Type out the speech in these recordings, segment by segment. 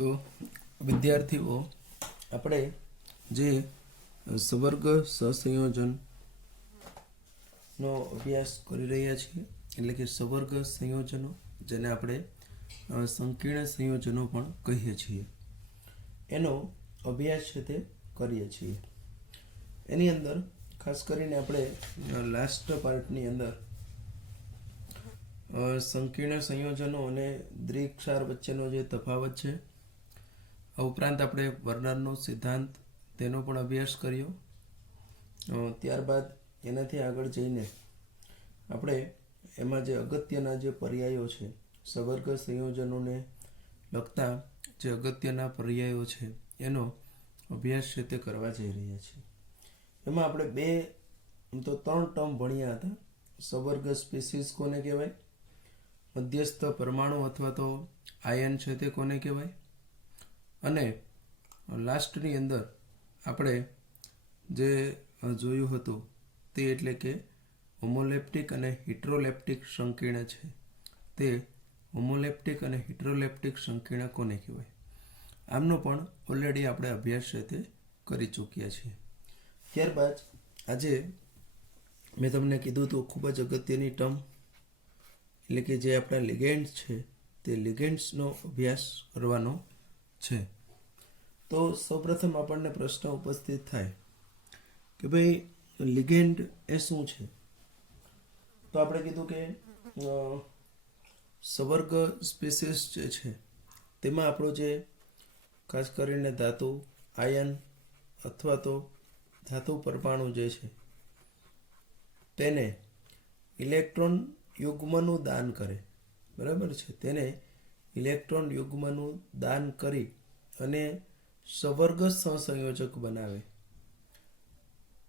તો વિદ્યાર્થીઓ આપણે જે સવર્ગ સહસંયોજનનો અભ્યાસ કરી રહ્યા છીએ, એટલે કે સવર્ગ સંયોજનો, જેને આપણે સંકીર્ણ સંયોજનો પણ કહીએ છીએ, એનો અભ્યાસ છે તે કરીએ છીએ. એની અંદર ખાસ કરીને આપણે લાસ્ટ પાર્ટની અંદર સંકીર્ણ સંયોજનો અને દ્વિક્ષાર વચ્ચેનો જે તફાવત છે, આ ઉપરાંત આપણે વર્નરનો સિદ્ધાંત તેનો પણ અભ્યાસ કર્યો. ત્યારબાદ એનાથી આગળ જઈને આપણે એમાં જે અગત્યના જે પર્યાયો છે, સવર્ગ સંયોજનોને લગતા જે અગત્યના પર્યાયો છે એનો અભ્યાસ છે તે કરવા જઈ રહ્યા છીએ. એમાં આપણે ત્રણ ટર્મ ભણ્યા હતા. સવર્ગ સ્પીસીસ કોને કહેવાય, મધ્યસ્થ પરમાણુ અથવા તો આયન છે તે કોને કહેવાય, અને લાસ્ટની અંદર આપણે જે જોયું હતું તે એટલે કે હોમોલેપ્ટિક અને હિટ્રોલેપ્ટિક સંકીર્ણ છે, તે હોમોલેપ્ટિક અને હિટ્રોલેપ્ટિક સંકીર્ણ કોને કહેવાય, આમનો પણ ઓલરેડી આપણે અભ્યાસ છે તે કરી ચૂક્યા છીએ. ત્યારબાદ આજે મેં તમને કીધું હતું ખૂબ જ અગત્યની ટર્મ, એટલે કે જે આપણા લિગેન્ડ્સ છે તે લિગેન્ડ્સનો અભ્યાસ કરવાનો છે. તો સૌપ્રથમ આપણને પ્રશ્ન ઉપસ્થિત થાય કે ભાઈ લિગેન્ડ એ શું છે. તો આપણે કીધું કે સવર્ગ સ્પીસીસ જે છે તેમાં આપણો જે ખાસ કરીને ધાતુ આયન અથવા તો ધાતુ પરમાણુ જે છે તેને ઇલેક્ટ્રોન યુગ્મનું દાન કરે, બરાબર છે, તેને ઇલેક્ટ્રોન યુગ્મનું દાન કરી અને સવર્ગ સહસંયોજક બનાવે,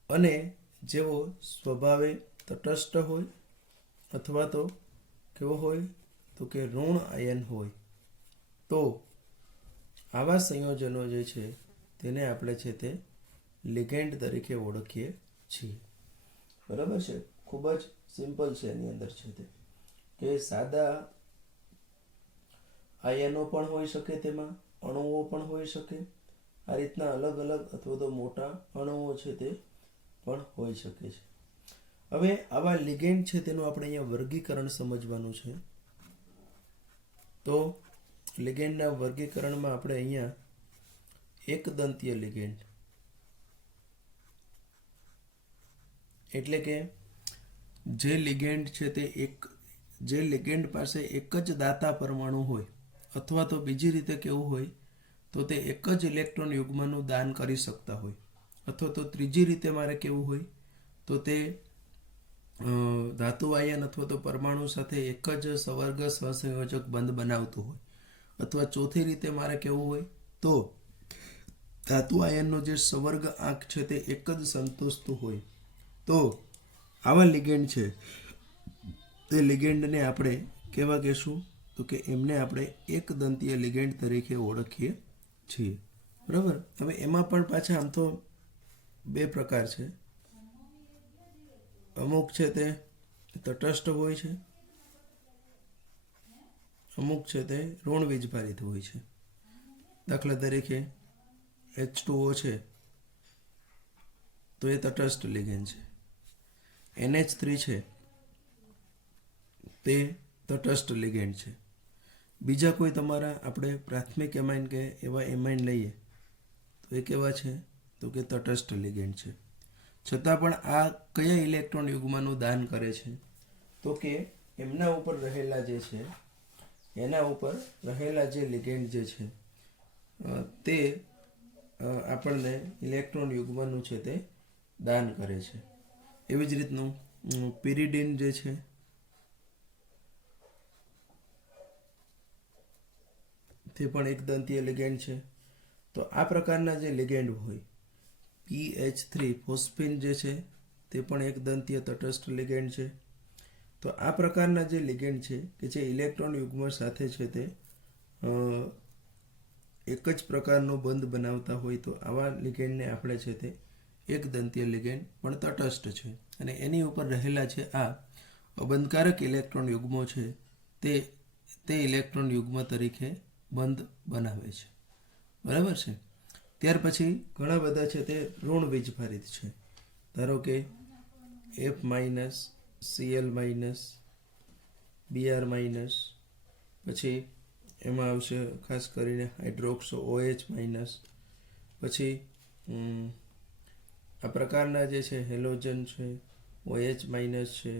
અને જેવો સ્વભાવે તટસ્થ હોય અથવા તો કેવો હોય તો કે ઋણ આયન હોય, તો આવા સંયોજનો જે છે તેને આપણે છે તે લિગેન્ડ તરીકે ઓળખીએ છીએ. બરાબર છે, ખૂબ જ સિમ્પલ છે. એની અંદર છે તે કે સાદા આયનો પણ હોઈ શકે, તેમાં અણુઓ પણ હોઈ શકે, આ રીતના અલગ અલગ અથવા તો મોટા અણુઓ છે તે પણ હોઈ શકે છે. હવે આવા લિગેન્ડ છે તેનું આપણે અહીંયા વર્ગીકરણ સમજવાનું છે. તો લિગેન્ડના વર્ગીકરણમાં આપણે અહીંયા એકદંતીય લિગેન્ડ, એટલે કે જે લિગેન્ડ છે તે જે લિગેન્ડ પાસે એક જ દાતા પરમાણુ હોય, અથવા તો બીજી રીતે કેવું હોય તો તે એક જ ઇલેક્ટ્રોન યુગ્મનું દાન કરી શકતા હોય, અથવા તો ત્રીજી રીતે મારે કેવું હોય તો તે ધાતુ આયન અથવા તો પરમાણુ સાથે એક જ સવર્ગ સહસંયોજક બંધ બનાવતું હોય, અથવા ચોથી રીતે મારે કેવું હોય તો ધાતુ આયનનો જે સવર્ગ આંક છે તે એક જ સંતોષતું હોય. તો આવા લિગેન્ડ છે તે લિગેન્ડને આપણે કેવા કહેશું તો કે એમને આપણે એકદંતીય લિગેન્ડ તરીકે ઓળખીએ છીએ. બરાબર. હવે એમાં પણ પાછા આમ તો બે પ્રકાર છે. અમુક છે તે તટસ્થ હોય છે, અમુક છે તે ઋણ વીજભારિત હોય છે. દાખલા તરીકે H2O છે તો એ તટસ્થ લિગેન્ડ છે, NH3 છે તે તટસ્થ લિગેન્ડ છે. બીજા કોઈ તમારા આપણે પ્રાથમિક એમાઇન કે એવા એમાઇન લઈએ તો એ કેવા છે તો કે તટસ્થ લિગેન્ડ છે. છતાં પણ આ કયા ઇલેક્ટ્રોન યુગ્મનું દાન કરે છે તો કે એમના ઉપર રહેલા જે છે, એના ઉપર રહેલા જે લિગેન્ડ જે છે તે આપણને ઇલેક્ટ્રોન યુગ્મનું છે તે દાન કરે છે. એવી જ રીતનું પિરિડિન જે છે તે પણ એકદંતીય લિગેન્ડ છે. તો આ પ્રકારના જે લિગેન્ડ હોય, PH3 ફોસ્ફિન જે છે તે પણ એકદંતીય તટસ્થ લિગેન્ડ છે. તો આ પ્રકારના જે લિગેન્ડ છે કે જે ઇલેક્ટ્રોન યુગ્મ સાથે છે તે એક જ પ્રકારનો બંધ બનાવતા હોય, તો આવા લિગેન્ડને આપણે છે તે એકદંતીય લિગેન્ડ પણ તટસ્થ છે, અને એની ઉપર રહેલા છે આ અબંધકારક ઇલેક્ટ્રોન યુગ્મો છે તે ઇલેક્ટ્રોન યુગ્મ તરીકે બંધ બનાવે છે. બરાબર છે. ત્યાર પછી ઘણા બધા છે તે ઋણ વીજભારિત છે. ધારો કે F minus, Cl minus, Br minus, પછી એમાં આવશે ખાસ કરીને હાઇડ્રોક્સો OH માઇનસ, પછી આ પ્રકારના જે છે હેલોજન છે, OH માઇનસ છે,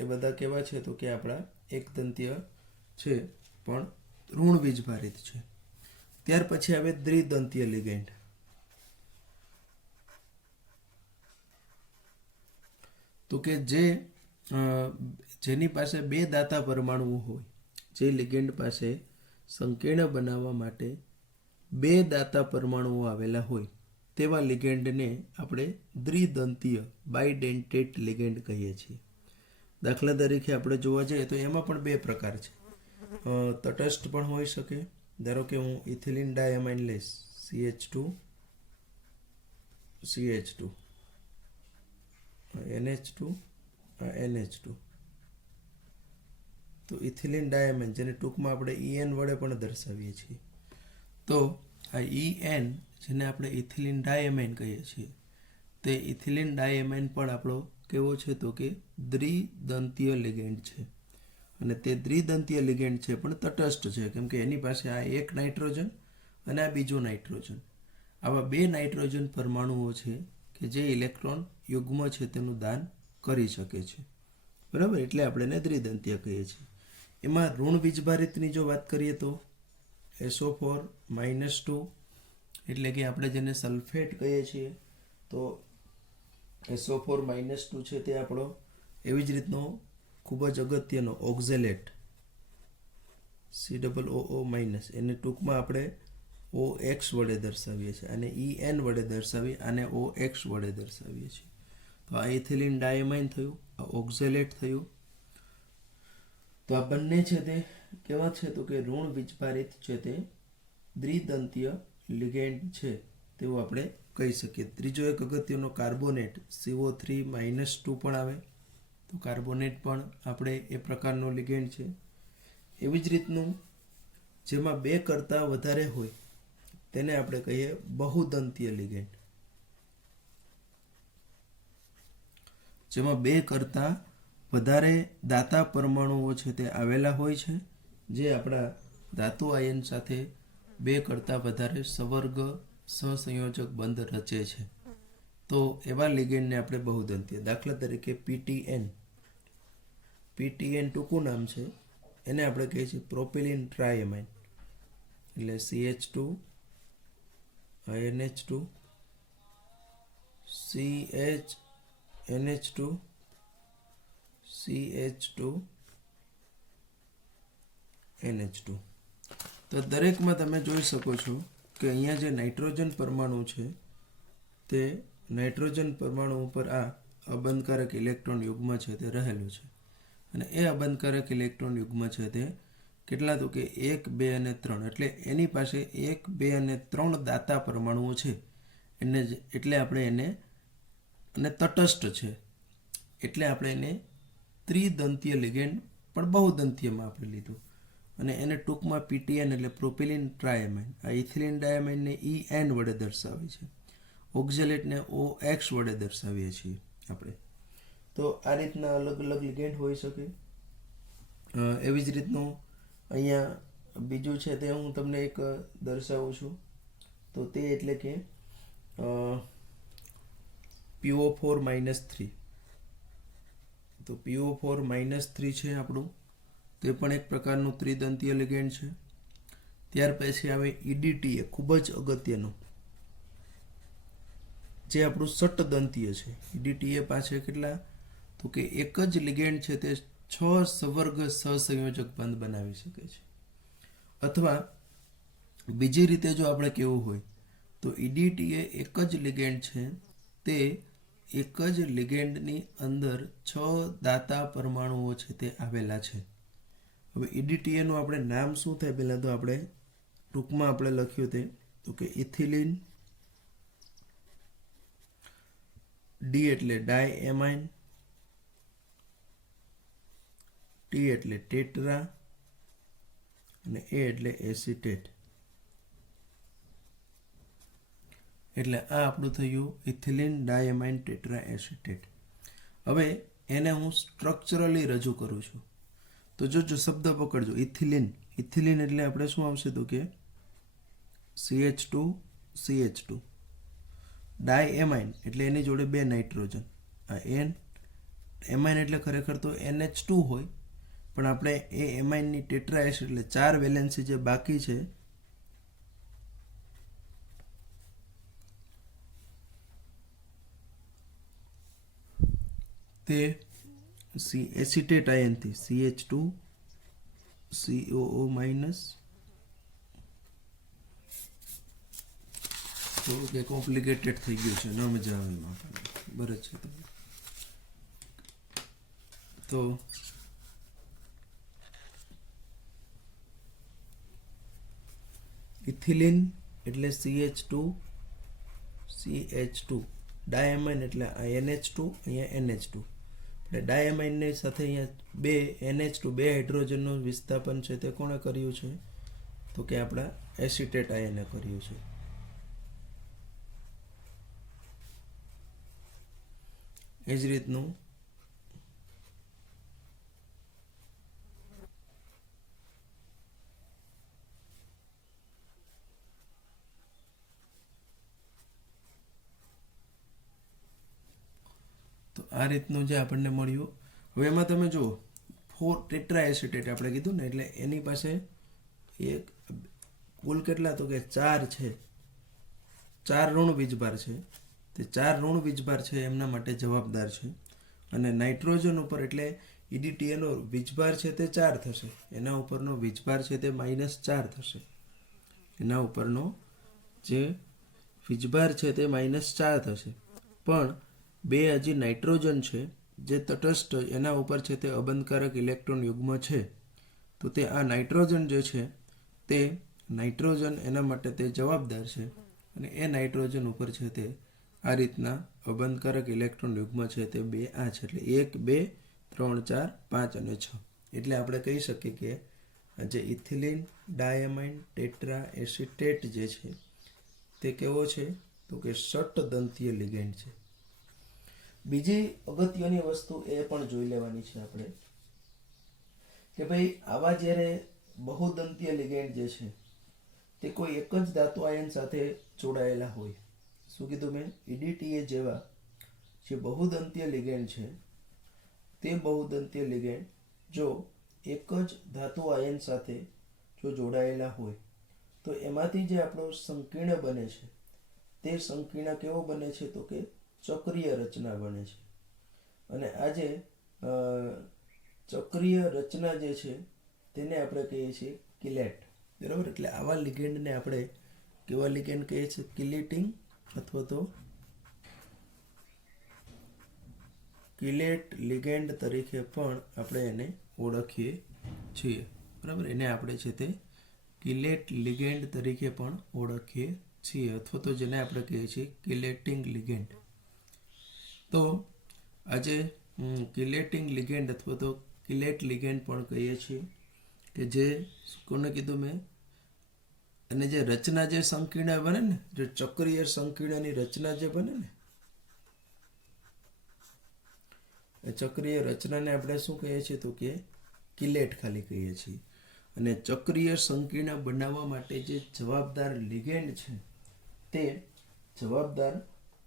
એ બધા કેવા છે તો કે આપણા એકદંતીય છે પણ ઋણ વીજભારિત છે. ત્યાર પછી આવે દ્વિદંતીય લિગેન્ડ. તો કે જેની પાસે બે દાતા પરમાણુઓ હોય, જે લિગેન્ડ પાસે સંકીર્ણ બનાવવા માટે બે દાતા પરમાણુઓ આવેલા હોય તેવા લિગેન્ડને આપણે દ્વિદંતીય બાયડેન્ટેટ લિગેન્ડ કહીએ છીએ. દાખલા તરીકે આપણે જોવા જઈએ તો એમાં પણ બે પ્રકાર છે. તટસ્થ પણ હોઈ શકે. ધારો કે હું ઇથિલિન ડાયમાઇન લઈશ, CH2 CH2 NH2 NH2, તો ઇથિલિન ડાયમાઇન, જેને ટૂંકમાં આપણે EN વડે પણ દર્શાવીએ છીએ. તો આ EN, જેને આપણે ઇથિલિન ડાયમાઇન કહીએ છીએ, તે ઇથિલિન ડાયમાઇન પણ આપણો કેવો છે તો કે દ્વિદંતીય લિગેન્ડ છે. અને તે દ્વિદંતીય લિગેન્ડ છે પણ તટસ્થ છે, કેમ કે એની પાસે આ એક નાઇટ્રોજન અને આ બીજો નાઇટ્રોજન, આવા બે નાઇટ્રોજન પરમાણુઓ છે કે જે ઇલેક્ટ્રોન યુગ્મ છે તેનું દાન કરી શકે છે. બરાબર, એટલે આપણે એને દ્વિદંતીય કહીએ છીએ. એમાં ઋણ વીજભારિતની જો વાત કરીએ તો SO4 -2, એટલે કે આપણે જેને સલ્ફેટ કહીએ છીએ, તો SO4 -2 છે તે આપણો એવી જ રીતનો ખૂબ જ અગત્યનો ઓક્ઝેલેટ COO-, એને ટૂંકમાં આપણે OX વડે દર્શાવીએ છીએ, અને EN વડે દર્શાવી, આને OX વડે દર્શાવીએ છીએ. તો આ ઇથિલિન ડાયમાઇન થયું, આ ઓક્ઝેલેટ થયું. તો આ બંને છે તે કેવા છે તો કે ઋણ વીજભારિત છે તે દ્વિદંતીય લિગેન્ડ છે તેવું આપણે કહી શકીએ. ત્રીજો એક અગત્યનો કાર્બોનેટ CO3 -2 પણ આવે. તો કાર્બોનેટ પણ આપણે એ પ્રકારનો લિગેન્ડ છે. એવી જ રીતનું જેમાં બે કરતાં વધારે હોય તેને આપણે કહીએ બહુદંતીય લિગેન્ડ. જેમાં બે કરતાં વધારે દાતા પરમાણુઓ છે તે આવેલા હોય છે, જે આપણા ધાતુ આયન સાથે બે કરતાં વધારે સવર્ગ સહસંયોજક બંધ રચે છે. તો એવા લિગેન્ડને આપણે બહુદંતીય, દાખલા તરીકે PTN ટૂંકું નામ છે, એને આપણે કહીએ છીએ પ્રોપિલિન ટ્રાયમાઇન, એટલે CH2 NH2 NH2 CH2 NH2. તો દરેકમાં તમે જોઈ શકો છો કે અહીંયા જે નાઇટ્રોજન પરમાણુ છે તે નાઇટ્રોજન પરમાણુ ઉપર આ અબંધકારક ઇલેક્ટ્રોન યુગ્મ છે તે રહેલું છે. અને એ અબંધકારક ઇલેક્ટ્રોન યુગ્મ છે તે કેટલા તો કે 1, 2 અને 3, એટલે એની પાસે 1, 2 અને 3 દાતા પરમાણુઓ છે. એટલે આપણે એને, અને તટસ્થ છે એટલે આપણે એને ત્રિદંતીય લિગેન્ડ પણ બહુદંતીયમાં આપણે લીધું. અને એને ટૂંકમાં PTN એટલે પ્રોપિલિન ટ્રાયમાઇન, આ ઇથિલિન ડાયમાઇનને EN વડે દર્શાવે છે, ઓક્ઝેલેટને OX વડે દર્શાવીએ છીએ આપણે. તો આ રીતના અલગ અલગ લિગેન્ડ હોઈ શકે. એવી જ રીતનું અહીંયા બીજું છે તે હું તમને એક દર્શાવું છું. તો તે એટલે કે PO4 -3. તો PO4 -3 છે આપણું, તે પણ એક પ્રકારનું ત્રિદંતીય લિગેન્ડ છે. ત્યાર પછી આવે EDTA, ખૂબ જ અગત્યનું, જે આપણું ષટદંતીય છે. EDTA પાસે કેટલા તો કે એક જ લિગેન્ડ છે તે 6 સવર્ગ સહસંયોજક બંધ બનાવી શકે છે. અથવા બીજી રીતે જો આપણે કહેવું હોય તો EDTA એક જ લિગેન્ડ છે, તે એક જ લિગેન્ડની અંદર 6 દાતા પરમાણુઓ છે તે આવેલા છે. હવે EDTAનું આપણે નામ શું થાય પહેલાં તો આપણે ટૂંકમાં આપણે લખ્યું તે તો કે ઇથિલિન, D એટલે ડાયએમાઇન, T એટલે ટેટ્રા, અને A એટલે એસિટેટ. એટલે આ આપણું થયું ઇથિલિન ડાયમાઇન ટેટ્રા એસિટેટ. હવે એને હું સ્ટ્રક્ચરલી રજૂ કરું છું. તો જો શબ્દ પકડજો, ઇથિલિન. ઇથિલિન એટલે આપણે શું આવશે તો કે CH2CH2. ડાયએમાઇન એટલે એની જોડે 2 નાઇટ્રોજન. આ એમાઇન એટલે ખરેખર તો NH2 હોય, પણ આપણે એ એમાઇનની ટેટ્રા એસિડ એટલે 4 વેલેન્સી જે બાકી છે તે એસિટેટ આયનથી CH2COO- થોડું કે કોમ્પ્લિકેટેડ થઈ ગયું છે, ન મજા આવે એમાં. બરાબર છે. તો ઇથિલિન એટલે CH2CH2. ડાયમાઇન એટલે આ NH2, અહીંયા NH2. એટલે ડાયમાઇનની સાથે અહીંયા 2 NH2 2 હાઇડ્રોજનનું વિસ્થાપન છે તે કોણે કર્યું છે તો કે આપણા એસિટેટ આયને કર્યું છે. એ જ રીતનું તો આ રીતનું જે આપણને મળ્યું. હવે એમાં તમે જુઓ 4 ટેટ્રા એસિટેટ આપણે કીધું ને, એટલે એની પાસે એક કુલ કેટલા તો કે 4 છે, 4 ઋણ વીજભાર છે. તે 4 ઋણ વીજભાર છે એમના માટે જવાબદાર છે. અને નાઇટ્રોજન ઉપર એટલે EDTA વીજભાર છે તે 4 થશે, એના ઉપરનો વીજભાર છે તે -4 થશે. એના ઉપરનો જે વીજભાર છે તે -4 થશે. પણ 2 હજી નાઇટ્રોજન છે જે તટસ્થ, એના ઉપર છે તે અબંધકારક ઇલેક્ટ્રોન યુગ્મ છે. તો તે આ નાઇટ્રોજન જે છે તે નાઇટ્રોજન એના માટે તે જવાબદાર છે. અને એ નાઇટ્રોજન ઉપર છે તે આ રીતના અબંધકારક ઇલેક્ટ્રોન યુગ્મ છે તે 2 આ છે. એટલે 1 2 3 4 5 અને 6. એટલે આપણે કહી શકીએ કે જે ઇથિલિન ડાયમાઇન ટેટ્રા એસિટેટ જે છે તે કેવો છે તો કે ષટદંતીય લિગેન્ડ છે. બીજી અગત્યની વસ્તુ એ પણ જોઈ લેવાની છે આપણે કે ભાઈ આવા જ્યારે બહુદંતીય લિગેન્ડ જે છે તે કોઈ એક જ ધાતુ આયન સાથે જોડાયેલા હોય. શું કીધું મેં? EDTA જેવા જે બહુદંતીય લિગેન્ડ છે તે બહુદંતીય લિગેન્ડ જો એક જ ધાતુ આયન સાથે જો જોડાયેલા હોય તો એમાંથી જે આપણો સંકીર્ણ બને છે તે સંકીર્ણ કેવો બને છે તો કે ચક્રીય રચના બને છે. અને આ જે ચક્રીય રચના જે છે તેને આપણે કહીએ છીએ કિલેટ. બરાબર? એટલે આવા લિગેન્ડને આપણે કેવા લિગેન્ડ કહીએ છીએ? કિલેટિંગ અથવા તો કિલેટ લિગેન્ડ તરીકે પણ આપણે એને ઓળખીએ છીએ. બરાબર? એને આપણે છે તે કિલેટ લિગેન્ડ તરીકે પણ ઓળખીએ છીએ, અથવા તો જેને આપણે કહીએ છીએ કિલેટિંગ લિગેન્ડ. તો આજે કિલેટિંગ લિગેન્ડ અથવા તો કિલેટ લિગેન્ડ પણ કહીએ છીએ કે જે કોને કીધું મેં, અને જે રચના જે સંકીર્ણ બને ને, જે ચક્રીય સંકીર્ણની રચના જે બને ને, એ ચક્રીય રચનાને આપણે શું કહીએ છીએ તો કે કિલેટ ખાલી કહીએ છીએ. અને ચક્રીય સંકીર્ણ બનાવવા માટે જે જવાબદાર લિગેન્ડ છે તે જવાબદાર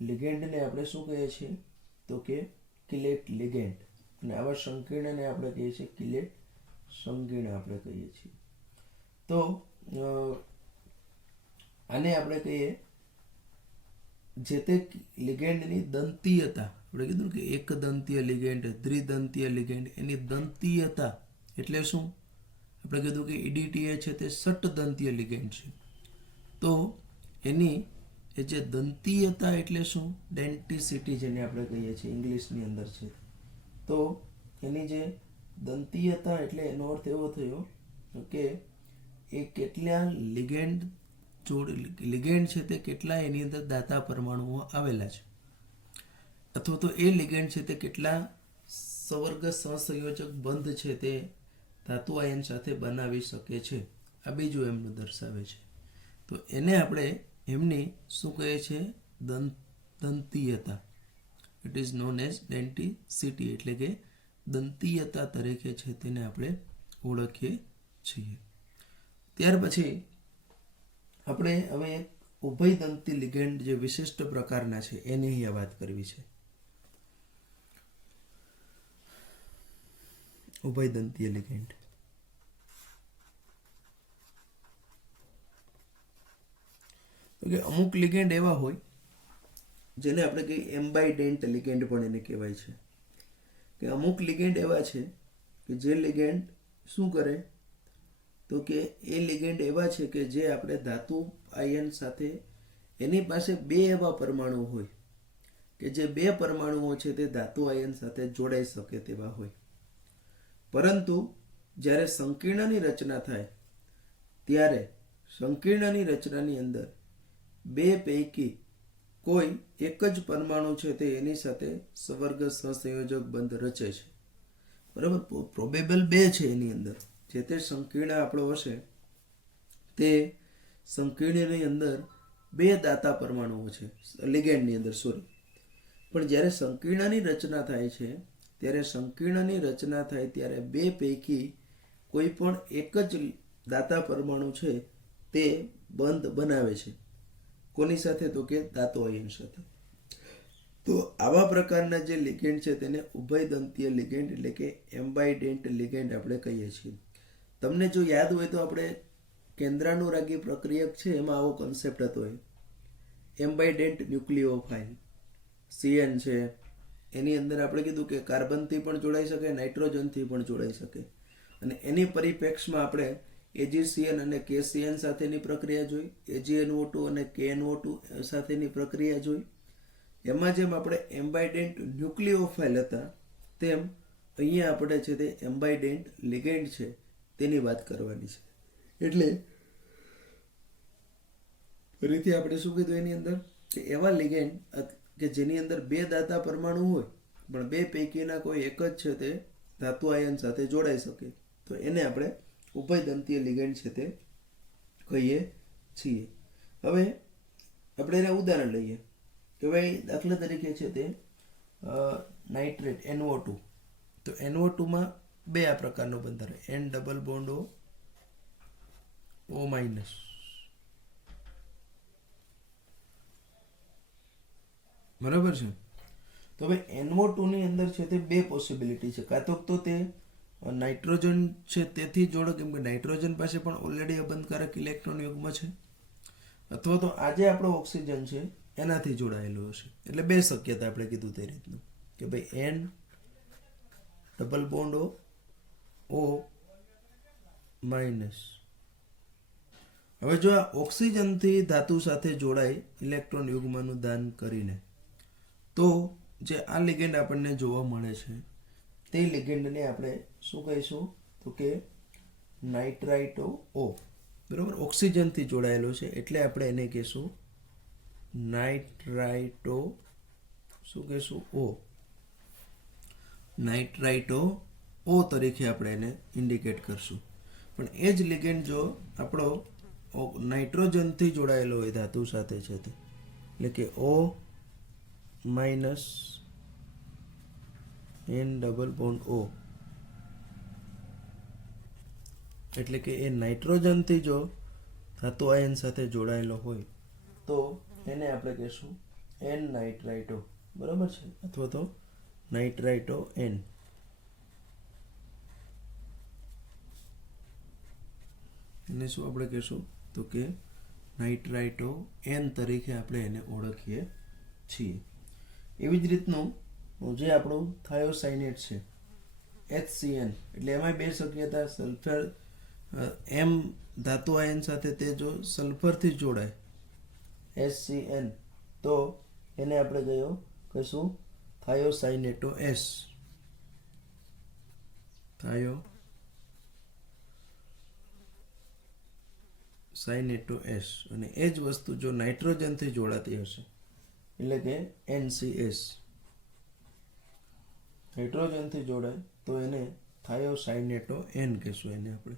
લિગેન્ડને આપણે શું કહીએ છીએ તો કે કિલેટ લિગેન્ડ. અને આવા સંકીર્ણને આપણે કહીએ છીએ કિલેટ સંકીર્ણ આપણે કહીએ છીએ. તો આને આપણે કહીએ જે તે લિગેન્ડની દંતીયતા. આપણે કીધું કે એક દંતીય લિગેન્ડ, દ્વિદંતીય લિગેન્ડ, એની દંતીયતા એટલે શું? આપણે કીધું કે EDTA છે તે ષટદંતીય લિગેન્ડ છે. તો એની એ જે દંતીયતા એટલે શું? ડેન્ટિસિટી જેને આપણે કહીએ છીએ ઇંગ્લિશની અંદર છે. તો એની જે દંતીયતા એટલે એનો અર્થ એવો થયો કે એ કેટલા લિગેન્ડ છે તે કેટલા એની અંદર દાતા પરમાણુઓ આવેલા છે, અથવા તો એ લિગેન્ડ છે તે કેટલા સવર્ગ સહસંયોજક બંધ છે તે ધાતુ આયન સાથે બનાવી શકે છે. આ બીજું એમનું દર્શાવે છે. તો એને આપણે એમની શું કહે છે? દંતીયતા. ઇટ ઇઝ નોન એઝ ડેન્ટિસિટી, એટલે કે દંતીયતા તરીકે છે તેને આપણે ઓળખીએ છીએ. ત્યાર પછી આપણે હવે ઉભયદંતી લિગેન્ડ જે વિશિષ્ટ પ્રકારના છે એની અહીંયા વાત કરવી છે. ઉભયદંતીય લિગેન્ડ. કે અમુક લિગેન્ડ એવા હોય જેને આપણે કહીએ એમ્બાઇડેન્ટ લિગેન્ડ પણ એને કહેવાય છે. કે અમુક લિગેન્ડ એવા છે કે જે લિગેન્ડ શું કરે તો કે એ લિગેન્ડ એવા છે કે જે આપણે ધાતુ આયન સાથે એની પાસે બે એવા પરમાણુ હોય કે જે બે પરમાણુઓ છે તે ધાતુ આયન સાથે જોડાઈ શકે તેવા હોય. પરંતુ જ્યારે સંકીર્ણની રચના થાય ત્યારે સંકીર્ણની રચનાની અંદર બે પૈકી કોઈ એક જ પરમાણુ છે તે એની સાથે સવર્ગ સહસંયોજક બંધ રચે છે. બરાબર. પ્રોબેબલ બે છે એની અંદર. જે તે સંકીર્ણ આપણો હશે તે સંકીર્ણની અંદર બે દાતા પરમાણુઓ છે લિગેન્ડની અંદર, સોરી. પણ જ્યારે સંકીર્ણની રચના થાય છે ત્યારે સંકીર્ણની રચના થાય ત્યારે બે પૈકી કોઈ પણ એક જ દાતા પરમાણુ છે તે બંધ બનાવે છે. કોની સાથે? તો કે ધાતુ આયન સાથે. તો આવા પ્રકારના જે લિગેન્ડ છે તેને ઉભયદંતીય લિગેન્ડ એટલે કે એમ્બાઇડેન્ટ લિગેન્ડ આપણે કહીએ છીએ. તમને જો યાદ હોય તો આપણે કેન્દ્રાનુરાગી પ્રક્રિયક છે એમાં આવો કન્સેપ્ટ હતો. એમ્બાઇડેન્ટ ન્યુક્લિયોફાઇલ CN છે એની અંદર આપણે કીધું કે કાર્બનથી પણ જોડાઈ શકે, નાઇટ્રોજનથી પણ જોડાઈ શકે. અને એની પરિપ્રેક્ષમાં આપણે AgCN અને KCN સાથેની પ્રક્રિયા જોઈ, AgNO2 અને KNO2 સાથેની પ્રક્રિયા જોઈ. એમાં જેમ આપણે એમ્બાઇડેન્ટ ન્યુક્લિયોફાઇલ હતા તેમ અહીંયા આપણે છે તે એમ્બાઇડેન્ટ લિગેન્ડ છે તેની વાત કરવાની છે. એટલે ફરીથી આપણે શું કીધું એની અંદર કે એવા લિગેન્ડ કે જેની અંદર બે દાતા પરમાણુ હોય પણ બે પૈકીના કોઈ એક જ છે તે ધાતુ આયન સાથે જોડાઈ શકે તો એને આપણે ઉભયદંતીય લિગેન્ડ છે તે કહીએ છીએ. હવે આપણે એના ઉદાહરણ લઈએ કે ભાઈ દાખલા તરીકે છે તે નાઇટ્રેટ NO2. તો NO2 માં બે આ પ્રકારનો બંધાર N double bond O minus. બરાબર છે. તો હવે NO2 ની અંદર છે તે બે પોસિબિલિટી છે. કાં તો તે નાઇટ્રોજન છે તેથી જોડે, કેમ કે નાઇટ્રોજન પાસે પણ ઓલરેડી અબંધકારક ઇલેક્ટ્રોન યુગ્મ છે, અથવા તો આજે આપણો ઓક્સિજન છે એનાથી જોડાયેલો હશે. એટલે બે શક્યતા આપણે કીધું તે રીતનું કે ભાઈ N double bond O minus. હવે જો આ ઓક્સિજનથી ધાતુ સાથે જોડાય ઇલેક્ટ્રોન યુગ્મનું દાન કરીને તો જે આ લિગેન્ડ આપણને જોવા મળે છે તે લિગેન્ડને આપણે શું કહીશું તો કે નાઇટ્રાઇટો O. બરાબર. ઓક્સિજનથી જોડાયેલો છે એટલે આપણે એને કહીશું નાઇટ્રાઇટો શું કહીશું O. નાઇટ્રાઇટો O તરીકે આપણે એને ઇન્ડિકેટ કરશું. પણ એ જ લિગેન્ડ જો આપણો નાઇટ્રોજનથી જોડાયેલો હોય ધાતુ સાથે છે તે એટલે કે O minus N double bond O, એટલે કે એ નાઇટ્રોજનથી જો ધાતુ આયન સાથે જોડાયેલો હોય તો એને આપણે કહીશું N નાઇટ્રાઇટો. બરાબર છે. અથવા તો નાઇટ્રાઇટો N. એને શું આપણે કહીશું તો કે નાઇટ્રાઇટો N તરીકે આપણે એને ઓળખીએ છીએ. એવી જ રીતનું જે આપણું થાયોસાઇનેટ છે HCN, એટલે એમાં બે શક્યતા સલ્ફર M ધાતુ આયન સાથે તે જો સલ્ફરથી જોડાય HCN તો એને આપણે કહીશું થાયોસાઇનેટો S. થાયોસાઇનેટો S. અને એ જ વસ્તુ જો નાઇટ્રોજનથી જોડાતી હશે એટલે કે NCS, હાઇડ્રોજનથી જોડાય તો એને થાયોસાઇનેટો N કહીશું. એને આપણે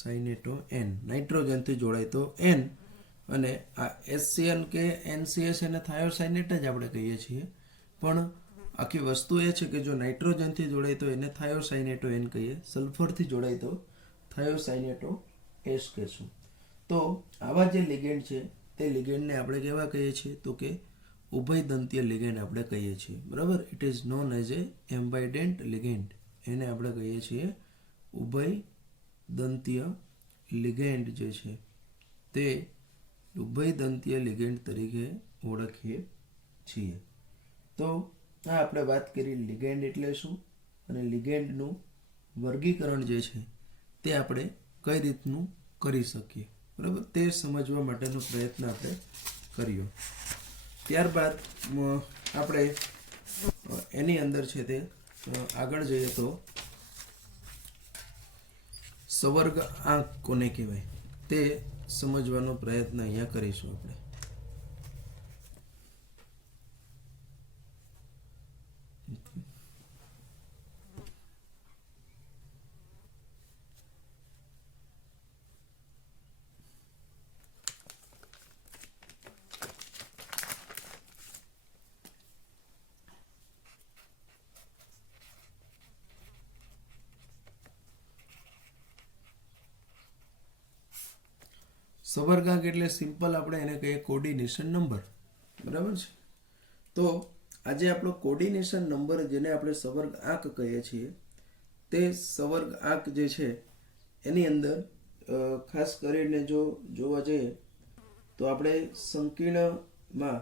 સાઇનેટો એન, નાઇટ્રોજનથી જોડાય તો એન, અને આ એસસીએન કે એનસીએસ એને થાયોસાઇનેટ જ આપણે કહીએ છીએ, પણ આખી વસ્તુ એ છે કે જો નાઇટ્રોજનથી જોડાય તો એને થાયોસાઇનેટો એન કહીએ, સલ્ફરથી જોડાય તો થાયોસાઇનેટો એસ કહીશું. તો આવા જે લિગેન્ડ છે તે લિગેન્ડને આપણે કેવા કહીએ છીએ તો કે ઉભયદંતીય લિગેન્ડ આપણે કહીએ છીએ. બરાબર, it is known as a ambident ligand, એને આપણે કહીએ છીએ ઉભયદંતીય લિગેન્ડ જે છે તે ઉભયદંતીય લિગેન્ડ તરીકે ઓળખીએ છીએ. તો આ આપણે વાત કરી લિગેન્ડ એટલે શું અને લિગેન્ડનું વર્ગીકરણ જે છે તે આપણે કઈ રીતનું કરી શકીએ. બરાબર, તે સમજવા માટેનો પ્રયત્ન આપણે કર્યો. ત્યારબાદ આપણે એની અંદર છે તે આગળ જઈએ તો સવર્ગ આંક કોને કહેવાય તે સમજવાનો પ્રયત્ન અહીંયા કરીશું આપણે. સવર્ગાંક એટલે સિમ્પલ આપણે એને કહીએ કોર્ડિનેશન નંબર. બરાબર છે. તો આજે આપણો કોર્ડિનેશન નંબર જેને આપણે સવર્ગ આંક કહીએ છીએ તે સવર્ગ આંક જે છે એની અંદર ખાસ કરીને જો જોવા જઈએ તો આપણે સંકીર્ણમાં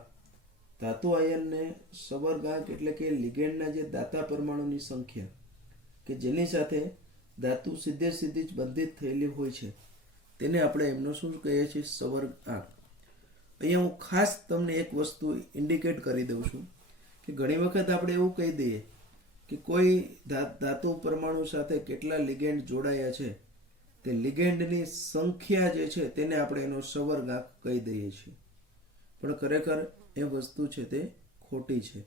ધાતુ આયનને સવર્ગ આંક એટલે કે લિગેન્ડના જે દાતા પરમાણુની સંખ્યા કે જેની સાથે ધાતુ સીધી જ બંધિત થયેલી હોય છે તેને આપણે એમનો શું કહીએ છીએ સવર્ગ આંક. અહીંયા હું ખાસ તમને એક વસ્તુ ઇન્ડિકેટ કરી દઉં છું કે ઘણી વખત આપણે એવું કહી દઈએ કે કોઈ ધાતુ પરમાણુ સાથે કેટલા લિગેન્ડ જોડાયા છે તે લિગેન્ડની સંખ્યા જે છે તેને આપણે એનો સવર્ગ આંક કહી દઈએ છીએ, પણ ખરેખર એ વસ્તુ છે તે ખોટી છે.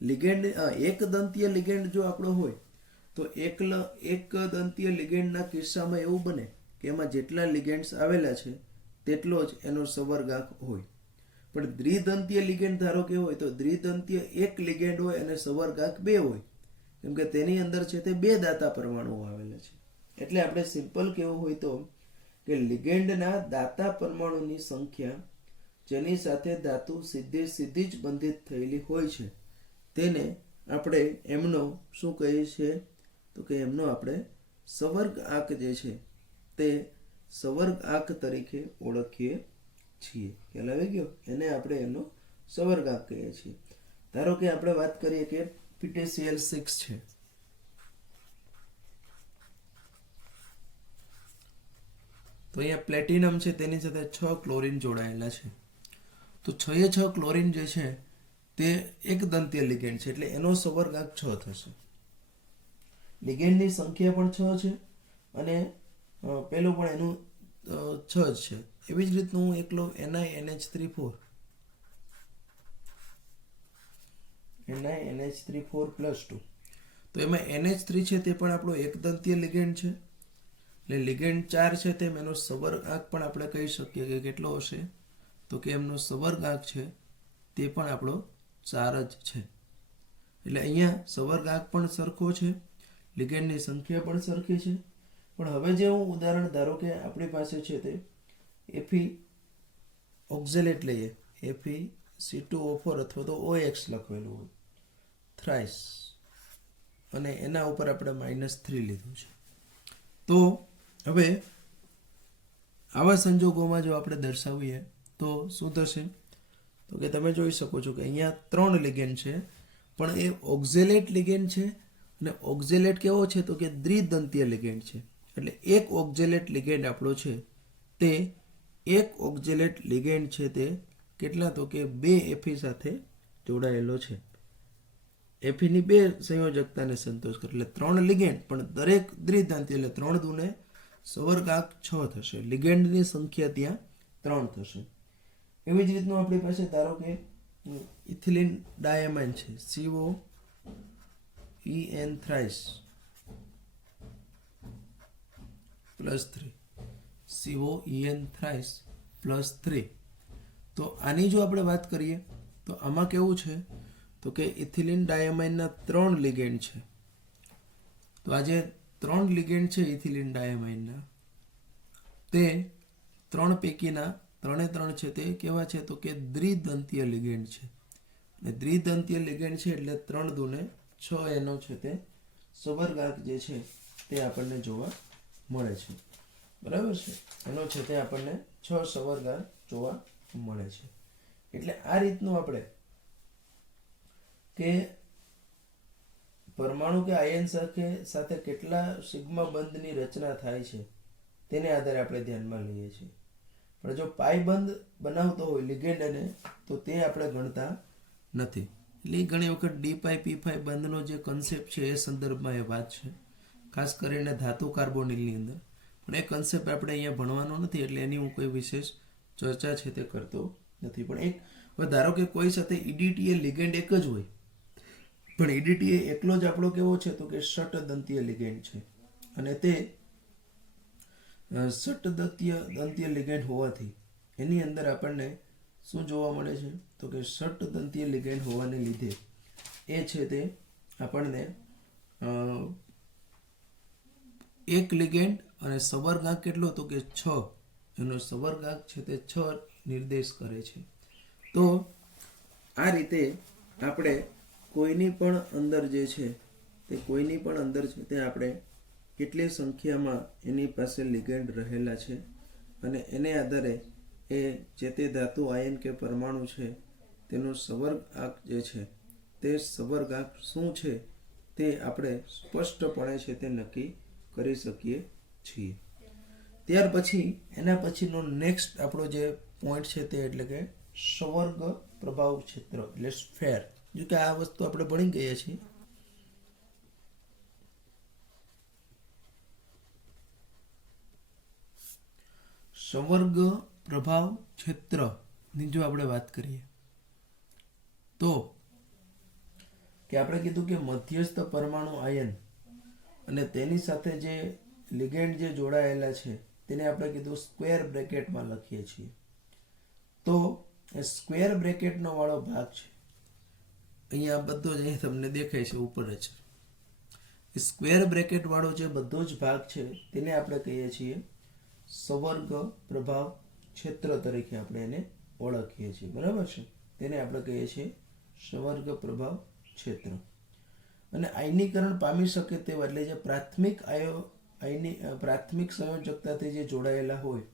લિગેન્ડ એક દંતીય લિગેન્ડ જો આપણો હોય તો એક દંતીય લિગેન્ડના કિસ્સામાં એવું બને કે એમાં જેટલા લિગેન્ડ્સ આવેલા છે તેટલો જ એનો સવર્ગાંક હોય. પણ દ્વિદંતીય લિગેન્ડ ધારો કે હોય તો દ્વિદંતીય એક લિગેન્ડ હોય અને સવર્ગાંક 2 હોય, કેમ કે તેની અંદર છે તે 2 દાતા પરમાણુઓ આવેલા છે. એટલે આપણે સિમ્પલ કેવું હોય તો કે લિગેન્ડના દાતા પરમાણુની સંખ્યા જેની સાથે ધાતુ સીધી જ બંધિત થયેલી હોય છે તેને આપણે એમનો શું કહીએ છીએ તો કે એમનો આપણે સવર્ગ આંક જે છે તે સવર્ગ આંક તરીકે ઓળખીએ છીએ. ખ્યાલ આવી ગયો? એને આપણે એનો સવર્ગ આંક કહીએ છીએ. ધારો કે આપણે વાત કરીએ કે PTCl6 છે, તો અહીંયા પ્લેટિનમ છે તેની સાથે 6 ક્લોરીન જોડાયેલા છે. તો 6 ક્લોરીન જે છે તે એક દંતીય લિગેન્ડ છે એટલે એનો સવર્ગાંક 6 થશે. લિગેન્ડની સંખ્યા પણ 6 છે અને પેલું પણ એનું 6 જ છે. એવી જ રીતનું હું એકલો NiNH3 તો એમાં NH3 છે તે પણ આપણો એક દંતીય લિગેન્ડ છે એટલે લિગેન્ડ 4 છે તેમ એનો સવર્ગાંક પણ આપણે કહી શકીએ કે કેટલો હશે તો કે એમનો સવર્ગાંક છે તે પણ આપણો 4 જ છે. એટલે અહીંયા સવર્ગાંક પણ સરખો છે, લિગેન્ડની સંખ્યા પણ સરખી છે. પણ હવે જે હું ઉદાહરણ ધારો કે આપણી પાસે છે તે Fe ઓક્ઝેલેટ લઈએ, FeC2O4 અથવા તો OX લખેલું હોય થ્રાઇસ, અને એના ઉપર આપણે -3 લીધું છે. તો હવે આવા સંજોગોમાં જો આપણે દર્શાવીએ તો શું થશે તો કે તમે જોઈ શકો છો કે અહીંયા 3 લિગેન્ડ છે પણ એ ઓક્ઝેલેટ લિગેન્ડ છે અને ઓક્ઝેલેટ કેવો છે તો કે દ્વિદંતીય લિગેન્ડ છે. એટલે એક ઓક્ઝેલેટ લિગેન્ડ આપણો છે તે એક ઓક્ઝેલેટ લિગેન્ડ છે તે કેટલા તો કે 2 Fe સાથે જોડાયેલો છે. Feની 2 સંયોજકતાને સંતોષ કરે એટલે 3 લિગેન્ડ પણ દરેક દ્વિદંતીય એટલે 3 દુને સવર્ગાંક 6 થશે. લિગેન્ડની સંખ્યા ત્યાં 3 થશે. એવી જ રીતનું આપણી પાસે ધારો કે ઇથિલિન ડાયમાઇન છે COEN થ્રાઇસ +3, COEN થ્રાઇસ +3. તો આની જો આપણે વાત કરીએ તો આમાં કેવું છે તો કે ઇથિલિન ડાયામાઇનના 3 લિગેન્ડ છે. તો આ જે 3 લિગેન્ડ છે ઇથિલિન ડાયામાઇનના, તે 3 પૈકીના 3 છે તે કેવા છે તો કે દ્વિદંતીય લિગેન્ડ છે. અને દ્વિદંતીય લિગેન્ડ છે એટલે 3 દુને 6 એનો છે તે સંવર્ગાંક જે છે તે આપણને જોવા મળે છે. બરાબર છે, એનો છે તે આપણને 6 સંવર્ગાંક જોવા મળે છે. એટલે આ રીતનું આપણે કે પરમાણુ કે આયન સાથે કેટલા સિગ્મા બંધની રચના થાય છે તેને આધારે આપણે ધ્યાનમાં લઈએ છીએ. પણ જો પાઈ બંધ બનાવતો હોય લિગેન્ડ અને, તો તે આપણે ગણતા નથી. એટલે ઘણી વખત D5P5 બંધનો જે કન્સેપ્ટ છે એ સંદર્ભમાં એ વાત છે, ખાસ કરીને ધાતુ કાર્બોનિલની અંદર. પણ એ કન્સેપ્ટ આપણે અહીંયા ભણવાનો નથી, એટલે એની હું કોઈ વિશેષ ચર્ચા છે તે કરતો નથી. પણ એક હવે ધારો કે કોઈ સાથે EDTA લિગેન્ડ એક જ હોય, પણ EDTA એકલો જ આપણો કેવો છે તો કે ષટદંતીય લિગેન્ડ છે. અને તે ષટદંતીય લિગેન્ડ હોવાથી એની અંદર આપણને શું જોવા મળે છે તો કે ષટદંતીય લિગેન્ડ હોવાને લીધે એ છે તે આપણને એક લિગેન્ડ અને સંવર્ગાંક કેટલો તો કે 6, એનો સંવર્ગાંક છે તે 6 નિર્દેશ કરે છે. તો આ રીતે આપણે કોઈની પણ અંદર જે છે તે આપણે કેટલી સંખ્યામાં એની પાસે લિગેન્ડ રહેલા છે અને એને આધારે એ જે તે ધાતુ આયન કે પરમાણુ છે તેનો સંવર્ગાંક જે છે તે સંવર્ગાંક શું છે તે આપણે સ્પષ્ટપણે છે તે નક્કી કરી શકીએ છીએ. ત્યાર પછી એના પછીનો નેક્સ્ટ આપણો જે પોઈન્ટ છે તે એટલે કે સંવર્ગ પ્રભાવ ક્ષેત્ર એટલે સ્ફેર. જો કે આ વસ્તુ આપણે ભણી ગયા છીએ. સંવર્ગ પ્રભાવ ક્ષેત્રની જો આપણે વાત કરીએ તો કે આપણે કીધું કે મધ્યસ્થ પરમાણુ આયન અને તેની સાથે જે લિગેન્ડ જે જોડાયેલા છે તેને આપણે કીધું સ્ક્વેર બ્રેકેટમાં લખીએ છીએ. તો એ સ્ક્વેર બ્રેકેટનો વાળો ભાગ છે અહીંયા બધો જ અહીં તમને દેખાય છે ઉપર જ. સ્ક્વેર બ્રેકેટ વાળો જે બધો જ ભાગ છે તેને આપણે કહીએ છીએ સંવર્ગ પ્રભાવ ક્ષેત્ર તરીકે આપણે એને ઓળખીએ છીએ. બરાબર છે, તેને આપણે કહીએ છીએ સંવર્ગ પ્રભાવ ક્ષેત્ર. અને આયનીકરણ પામી શકે તેવા એટલે જે પ્રાથમિક સંયોજકતાથી જે જોડાયેલા હોય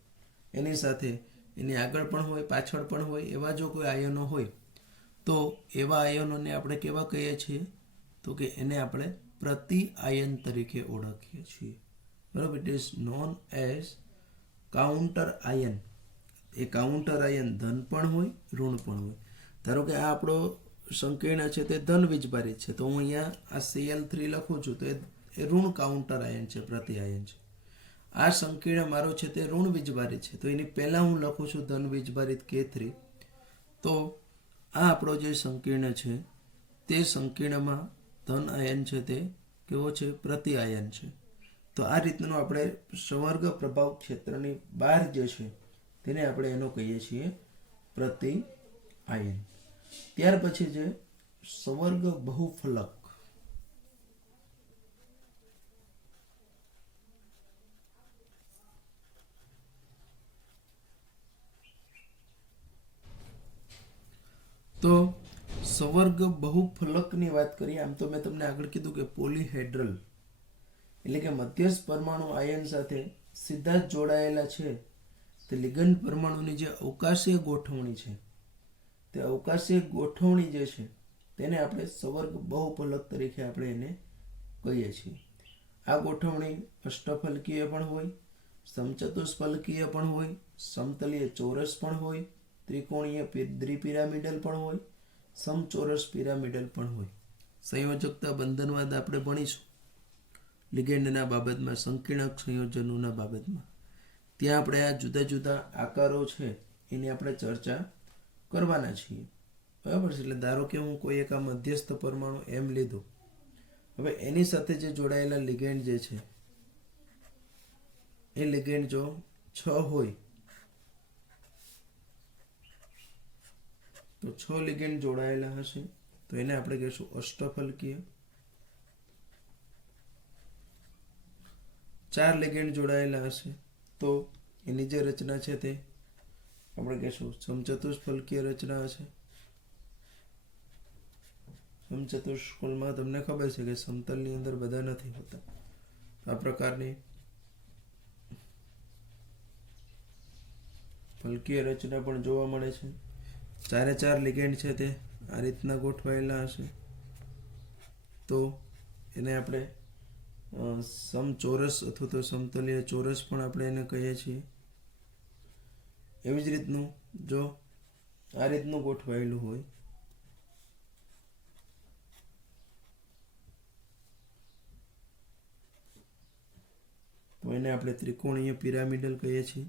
એની સાથે એની આગળ પણ હોય પાછળ પણ હોય એવા જો કોઈ આયનો હોય તો એવા આયનોને આપણે કેવા કહીએ છીએ તો કે એને આપણે પ્રતિ આયન તરીકે ઓળખીએ છીએ. બરાબર, it is known as counter ion. એ કાઉન્ટર આયન ધન પણ હોય ઋણ પણ હોય. ધારો કે આ આપણો સંકીર્ણ છે તે ધન વીજભારિત છે, તો હું અહીંયા આ Cl3 લખું છું તો એ ઋણ કાઉન્ટર આયન છે, પ્રતિ આયન છે. આ સંકીર્ણ મારો છે તે ઋણ વીજભારિત છે, તો એની પહેલા હું લખું છું ધન વીજભારિત K3. તો આ આપણો જે સંકીર્ણ છે તે સંકીર્ણમાં ધન આયન છે તે કેવો છે પ્રતિ આયન છે. તો આ રીતનો આપણે સંવર્ગ પ્રભાવ ક્ષેત્રની બહાર જે છે તેને આપણે એનો કહીએ છીએ પ્રતિ આયન. ત્યાર પછી છે સંવર્ગ બહુફલક. તો સંવર્ગ બહુફલકની વાત કરીએ, આમ તો મેં તમને આગળ કીધું કે પોલીહેડ્રલ એટલે કે મધ્યસ્થ પરમાણુ આયન સાથે સીધા જ જોડાયેલા છે તે લિગન્ડ પરમાણુની જે અવકાશીય ગોઠવણી છે તે અવકાશીય ગોઠવણી જે છે તેને આપણે સંવર્ગ બહુફલક તરીકે આપણે એને કહીએ છીએ. આ ગોઠવણી અષ્ટફલકીય પણ હોય, સમચતુષ્ફલકીય પણ હોય, સમતલીય ચોરસ પણ હોય, ત્રિકોણીય દ્વિપિરામિડલ પણ હોય, સમચોરસ પિરામિડલ પણ હોય. સંયોજકતા બંધનવાદ આપણે ભણીશું લિગેન્ડના બાબતમાં, સંકીર્ણક સંયોજનોના બાબતમાં. ત્યાં આપણે આ જુદા જુદા આકારો છે એની આપણે ચર્ચા કરવાના છીએ. બરાબર છે, એટલે ધારો કે હું કોઈ એક આ મધ્યસ્થ પરમાણુ એમ લીધું, હવે એની સાથે જે જોડાયેલા લિગેન્ડ જે છે એ લિગેન્ડ જો 6 હોય તો 6 લિગેન્ડ જોડાયેલા હશે તો એને આપણે કહીશું અષ્ટફલકીય. 4 લિગેન્ડ જોડાયેલા હશે તો એની જે રચના છે તે આપણે કહીશું સમચતુષ્ફલકીય રચના હશે. સમચતુષ્કોણમાં તમને ખબર છે કે સમતલની અંદર બધા નથી હોતા. આ પ્રકારની ફલકીય રચના પણ જોવા મળે છે. 4 લિગેન્ડ છે તે આ રીતના ગોઠવાયેલા હશે તો એને આપણે સમચોરસ અથવા તો સમતલીય ચોરસ પણ આપણે એને કહીએ છીએ. એવી જ રીતનું જો આ રીતનું ગોઠવાયેલું હોય તો એને આપણે ત્રિકોણીય પિરામિડલ કહીએ છીએ.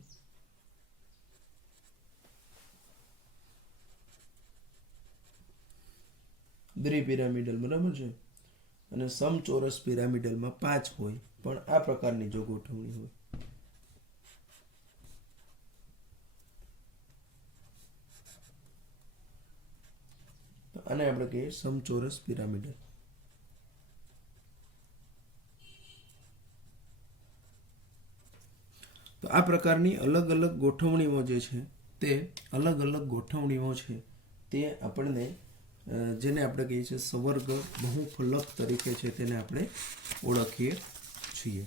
દ્વિપિરામિડલ બરાબર છે. અને સમચોરસ પિરામિડલમાં 5 હોય પણ આ પ્રકારની જો ગોઠવણી હોય તો આને આપણે કહીએ સમચોરસ પિરામિડલ. તો આ પ્રકારની અલગ અલગ ગોઠવણીઓ જે છે તે અલગ અલગ ગોઠવણીઓ છે તે આપણને જેને આપણે કહીએ છીએ સવર્ગ બહુફલક તરીકે છે તેને આપણે ઓળખીએ છીએ.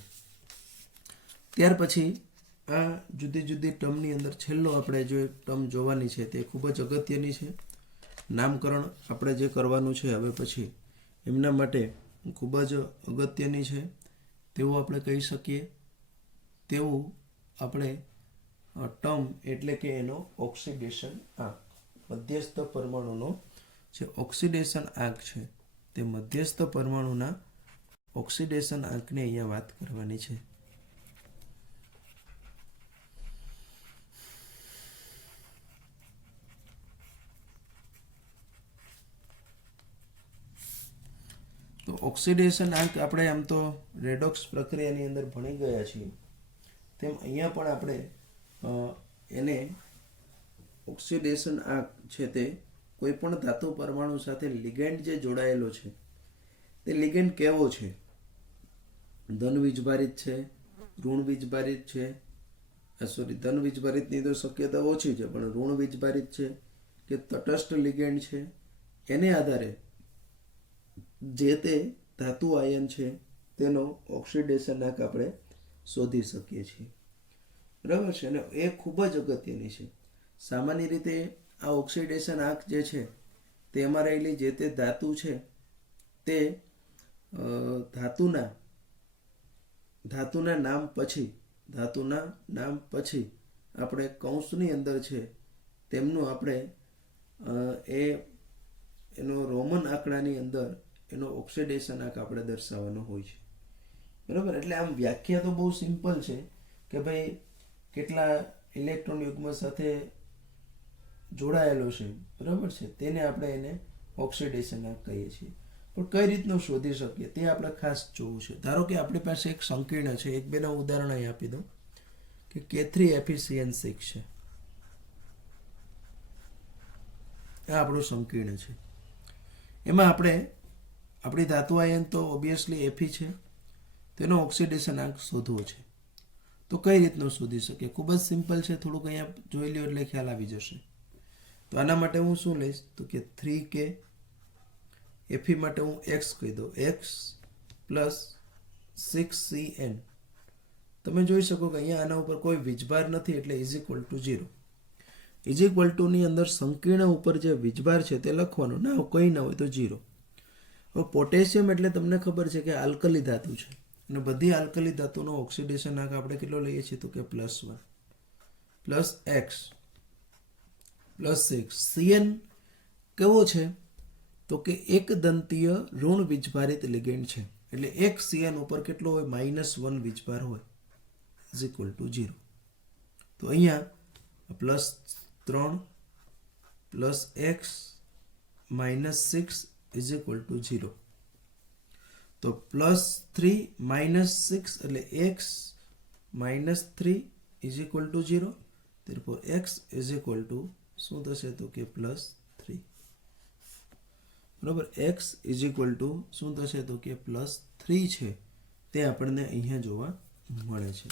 ત્યાર પછી આ જુદી જુદી ટર્મની અંદર છેલ્લો આપણે જો એક ટર્મ જોવાની છે તે ખૂબ જ અગત્યની છે. નામકરણ આપણે જે કરવાનું છે હવે પછી એમના માટે ખૂબ જ અગત્યની છે તેવું આપણે કહી શકીએ. તેવું આપણે ટર્મ એટલે કે એનો ઓક્સિડેશન આંક, મધ્યસ્થ પરમાણુનો જે ઓક્સિડેશન આંક છે તે મધ્યસ્થ પરમાણુના ઓક્સિડેશન આંકની અહીંયા વાત કરવાની છે. તો ઓક્સિડેશન આંક આપણે આમ તો રેડોક્સ પ્રક્રિયાની અંદર ભણી ગયા છીએ તેમ અહીંયા પણ આપણે એને ઓક્સિડેશન આંક છે તે કોઈ પણ ધાતુ પરમાણુ સાથે લિગેન્ડ જે જોડાયેલો છે તે લિગેન્ડ કેવો છે, ધન વીજભારિત છે, ઋણ વીજભારિત છે, ધન વીજભારિતની તો શક્યતા ઓછી છે પણ ઋણ વીજભારિત છે કે તટસ્થ લિગેન્ડ છે એને આધારે જે તે ધાતુ આયન છે તેનો ઓક્સિડેશન આંક આપણે શોધી શકીએ છીએ. બરાબર છે. અને એ ખૂબ જ અગત્યની છે. સામાન્ય રીતે આ ઓક્સિડેશન આંક જે છે તેમાં રહેલી જે તે ધાતુ છે તે ધાતુના નામ પછી આપણે કૌંસની અંદર છે તેમનું આપણે એનો રોમન આંકડાની અંદર એનો ઓક્સિડેશન આંક આપણે દર્શાવવાનો હોય છે. બરાબર. એટલે આમ વ્યાખ્યા તો બહુ સિમ્પલ છે કે ભાઈ કેટલા ઇલેક્ટ્રોન યુગ્મ સાથે જોડાયેલો છે, બરાબર છે, તેને આપણે એને ઓક્સિડેશન આંક કહીએ છીએ. પણ કઈ રીતનું શોધી શકીએ તે આપણે ખાસ જોવું છે. ધારો કે આપણી પાસે એક સંકીર્ણ છે, એક બેના ઉદાહરણ અહીં આપી દઉં કે K3FeCN6 છે. આ આપણું સંકીર્ણ છે. એમાં આપણે આપણી ધાતુ આયન તો ઓબ્વિયસલી Fe છે, તેનો ઓક્સિડેશન આંક શોધવો છે. તો કઈ રીતનું શોધી શકીએ? ખૂબ જ સિમ્પલ છે. થોડુંક અહીંયા જોઈ લ્યો એટલે ખ્યાલ આવી જશે. તો આના માટે હું શું લઈશ તો કે 3K, Fe માટે હું x કહી દઉં, x પ્લસ 6Cn. તમે જોઈ શકો કે અહીંયા આના ઉપર કોઈ વીજભાર નથી એટલે is equal to 0. Is equal ટુની અંદર સંકીર્ણ ઉપર જે વીજભાર છે તે લખવાનું, ના કંઈ ના હોય તો 0. હવે પોટેશિયમ એટલે તમને ખબર છે કે આલ્કલી ધાતુ છે અને બધી આલ્કલી ધાતુનો ઓક્સિડેશન આંક આપણે કેટલો લઈએ છીએ તો કે +1 પ્લસ x પ્લસ 6. Cn કેવો છે તો કે એક દંતીય ઋણ વીજભારિત લિગેન્ડ છે એટલે એક Cn ઉપર કેટલો હોય -1 વીજભાર હોય ઇઝ ઇક્વલ ટુ 0. તો અહીંયા +3 plus x -6 is equal to 0. તો +3 -6 એટલે x -3 is equal to 0, therefore x is equal two શું થશે તો કે +3. બરાબર, x ઇઝ ઇક્વલ ટુ શું થશે તો કે +3 છે તે આપણને અહીંયા જોવા મળે છે.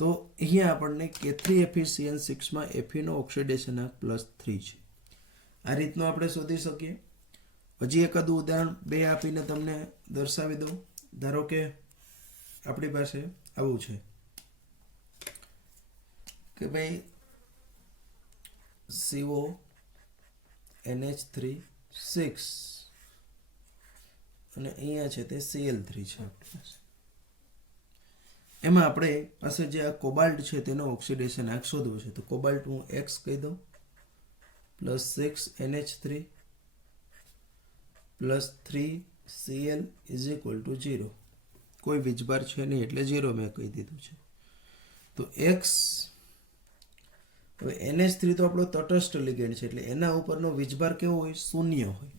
તો અહીંયા આપણને K3FeCN6માં Fe નો ઓક્સિડેશનાંક +3 છે. આ રીતનું આપણે શોધી શકીએ. હજી એકાદું ઉદાહરણ 2 આપીને તમને દર્શાવી દઉં. ધારો કે આપણી પાસે આવું છે કે ભાઈ CO NH3 6 અને અહીંયા છે તે Cl3 છે આપણી પાસે. એમાં આપણે પાસે જે આ કોબાલ્ટ છે તેનો ઓક્સિડેશનાંક શોધવો છે. તો કોબાલ્ટ હું x કહી દઉં, +6 NH3 +3 Cl is equal to 0. કોઈ વીજભાર છે નહીં એટલે 0 મેં કહી દીધું છે. તો x, હવે NH3 તો આપણો તટસ્થ લિગેન્ડ છે એટલે એના ઉપરનો વીજભાર કેવો હોય? શૂન્ય હોય.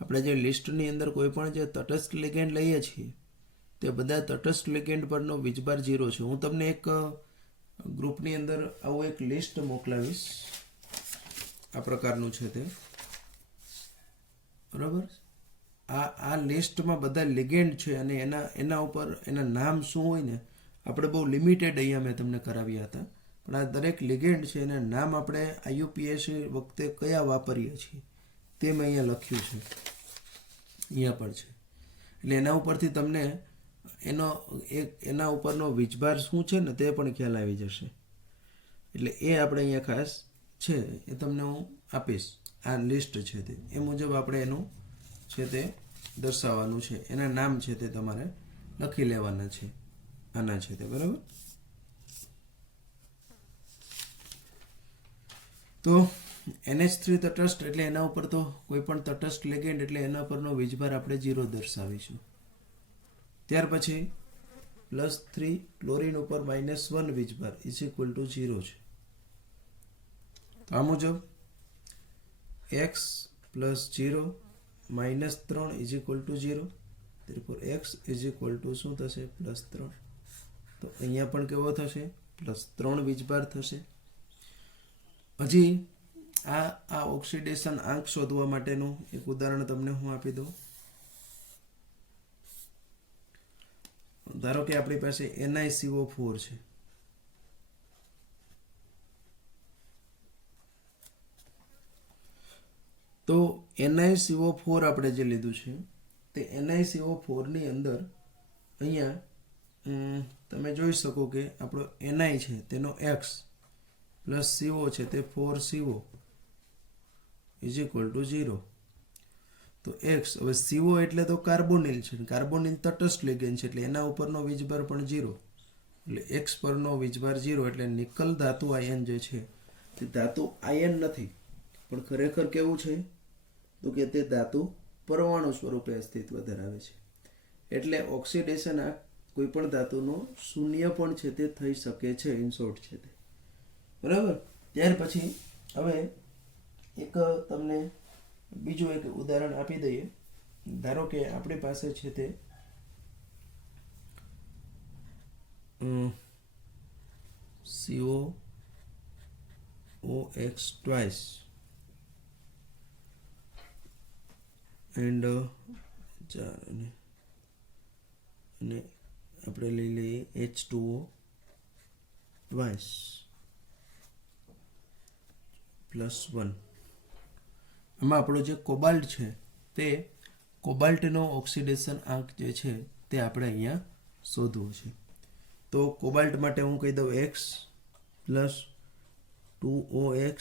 આપણે જે લિસ્ટની અંદર કોઈ પણ જે તટસ્થ લિગેન્ડ લઈએ છીએ તે બધા તટસ્થ લિગેન્ડ પરનો વીજભાર 0 છે. હું તમને એક ગ્રુપની અંદર આવું એક લિસ્ટ મોકલાવીશ. આ પ્રકારનું છે તે, બરાબર. આ લિસ્ટમાં બધા લિગેન્ડ છે અને એના ઉપર એના નામ શું હોય ને, આપણે બહુ લિમિટેડ અહીંયા મેં તમને કરાવ્યા હતા, પણ આ દરેક લિગેન્ડ છે એના નામ આપણે IUPAC વખતે કયા વાપરીએ છીએ તે મેં અહીંયા લખ્યું છે, અહીંયા પર છે. એટલે એના ઉપરથી તમને એના ઉપરનો વીજભાર શું છે ને તે પણ ખ્યાલ આવી જશે. એટલે એ આપણે અહીંયા ખાસ છે એ તમને હું આપીશ. આ લિસ્ટ છે તે એ મુજબ આપણે એનું છે તે દર્શાવવાનું છે. એના નામ છે તે તમારે લખી લેવાના છે. આના છે તે, બરાબર. તો NH3 તટસ્થ એટલે એના ઉપર તો કોઈ પણ તટસ્થ લિગેન્ડ એટલે એના પરનો વીજભાર આપણે 0 દર્શાવીશું. ત્યાર પછી +3 ક્લોરીન ઉપર -1 વીજભાર ઇઝ ઇક્વલ ટુ 0 છે. તો આ મુજબ x +0 -3 is equal to 0, therefore x is equal two શું થશે? +3. તો અહીંયા પણ કેવો થશે? +3 વીજભાર થશે. હજી આ ઓક્સિડેશન આંક શોધવા માટેનું એક ઉદાહરણ તમને હું આપી દઉં. ધારો કે આપણી પાસે NiCO4 છે. તો NiCO4 આપણે જે લીધું છે તે NiCO4 ની અંદર અહીંયા તમે જોઈ શકો કે આપણો Ni છે તેનો x પ્લસ CO છે તે 4CO ઇઝ ઇક્વલ ટુ 0. તો x, હવે CO એટલે તો કાર્બોનિલ છે. કાર્બોનિલ તટસ્થ લિગેન્ડ છે એટલે એના ઉપરનો વીજભાર પણ 0. એટલે x પરનો વીજભાર 0 એટલે નિકલ ધાતુ આયન જે છે તે ધાતુ આયન નથી, પણ ખરેખર કેવું છે તો કે તે ધાતુ પરમાણુ સ્વરૂપે અસ્તિત્વ ધરાવે છે. એટલે ઓક્સિડેશન આ કોઈ પણ ધાતુનો શૂન્ય પણ છે તે થઈ શકે છે, ઇન શોર્ટ છે તે, બરાબર. ત્યાર પછી હવે એક તમને બીજું એક ઉદાહરણ આપી દઈએ. ધારો કે આપણી પાસે છે તે COOX twice and અને આપણે લઈ લઈએ H2O twice +1. આમાં આપણો જે કોબાલ્ટ છે તે કોબાલ્ટનો ઓક્સિડેશન આંક જે છે તે આપણે અહીંયા શોધવો છે. તો કોબાલ્ટ માટે હું કહી દઉં x + 2OX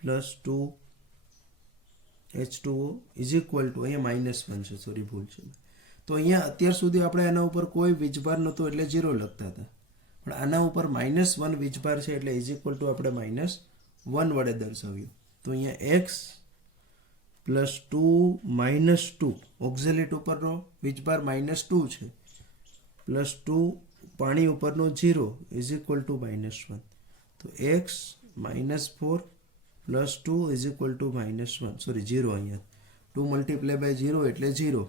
+ 2H2O is equal two, અહીંયા -1 છે, સોરી ભૂલ છે. તો અહીંયા અત્યાર સુધી આપણે એના ઉપર કોઈ વીજભાર નહોતો એટલે 0 લખતા હતા, પણ આના ઉપર -1 વીજભાર છે એટલે ઇઝ ઇક્વલ ટુ આપણે -1 વડે દર્શાવ્યું. તો અહીંયા x + 2 - 2 ઓક્ઝેલેટ ઉપરનો વીજભાર -2 છે, +2 પાણી ઉપરનો 0 ઇઝ ઇક્વલ ટુ -1. તો x -4 + 2 is equal two -1, sorry 0, અહીંયા 2 × 0 એટલે 0.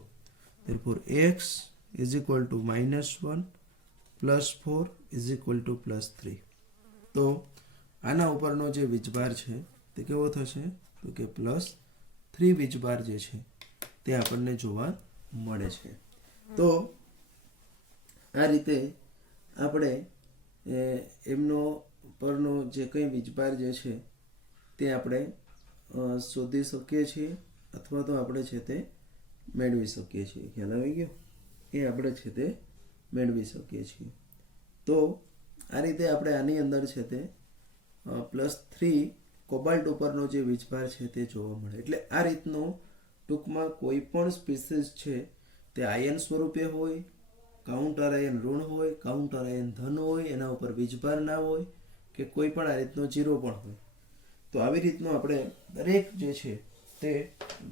therefore x is equal two -1 + 4 is equal two +3. તો આના ઉપરનો જે વીજભાર છે તે કેવો થશે? તો કે +3 વીજભાર જે છે તે આપણને જોવા મળે છે. તો આ રીતે આપણે એમનો પરનો જે કંઈ વીજભાર જે છે તે આપણે શોધી શકીએ છીએ અથવા તો આપણે છે તે મેળવી શકીએ છીએ. ખ્યાલ આવી ગયો? એ આપણે છે તે મેળવી શકીએ છીએ. તો આ રીતે આપણે આની અંદર છે તે +3 કોબાલ્ટ ઉપરનો જે વીજભાર છે તે જોવા મળે. એટલે આ રીતનો ટૂંકમાં કોઈ પણ સ્પીસીસ છે તે આયન સ્વરૂપે હોય, કાઉન્ટર આયન ઋણ હોય, કાઉન્ટર આયન ધન હોય, એના ઉપર વીજભાર ના હોય કે કોઈ પણ આ રીતનો 0 પણ હોય. તો આવી રીતનું આપણે દરેક જે છે તે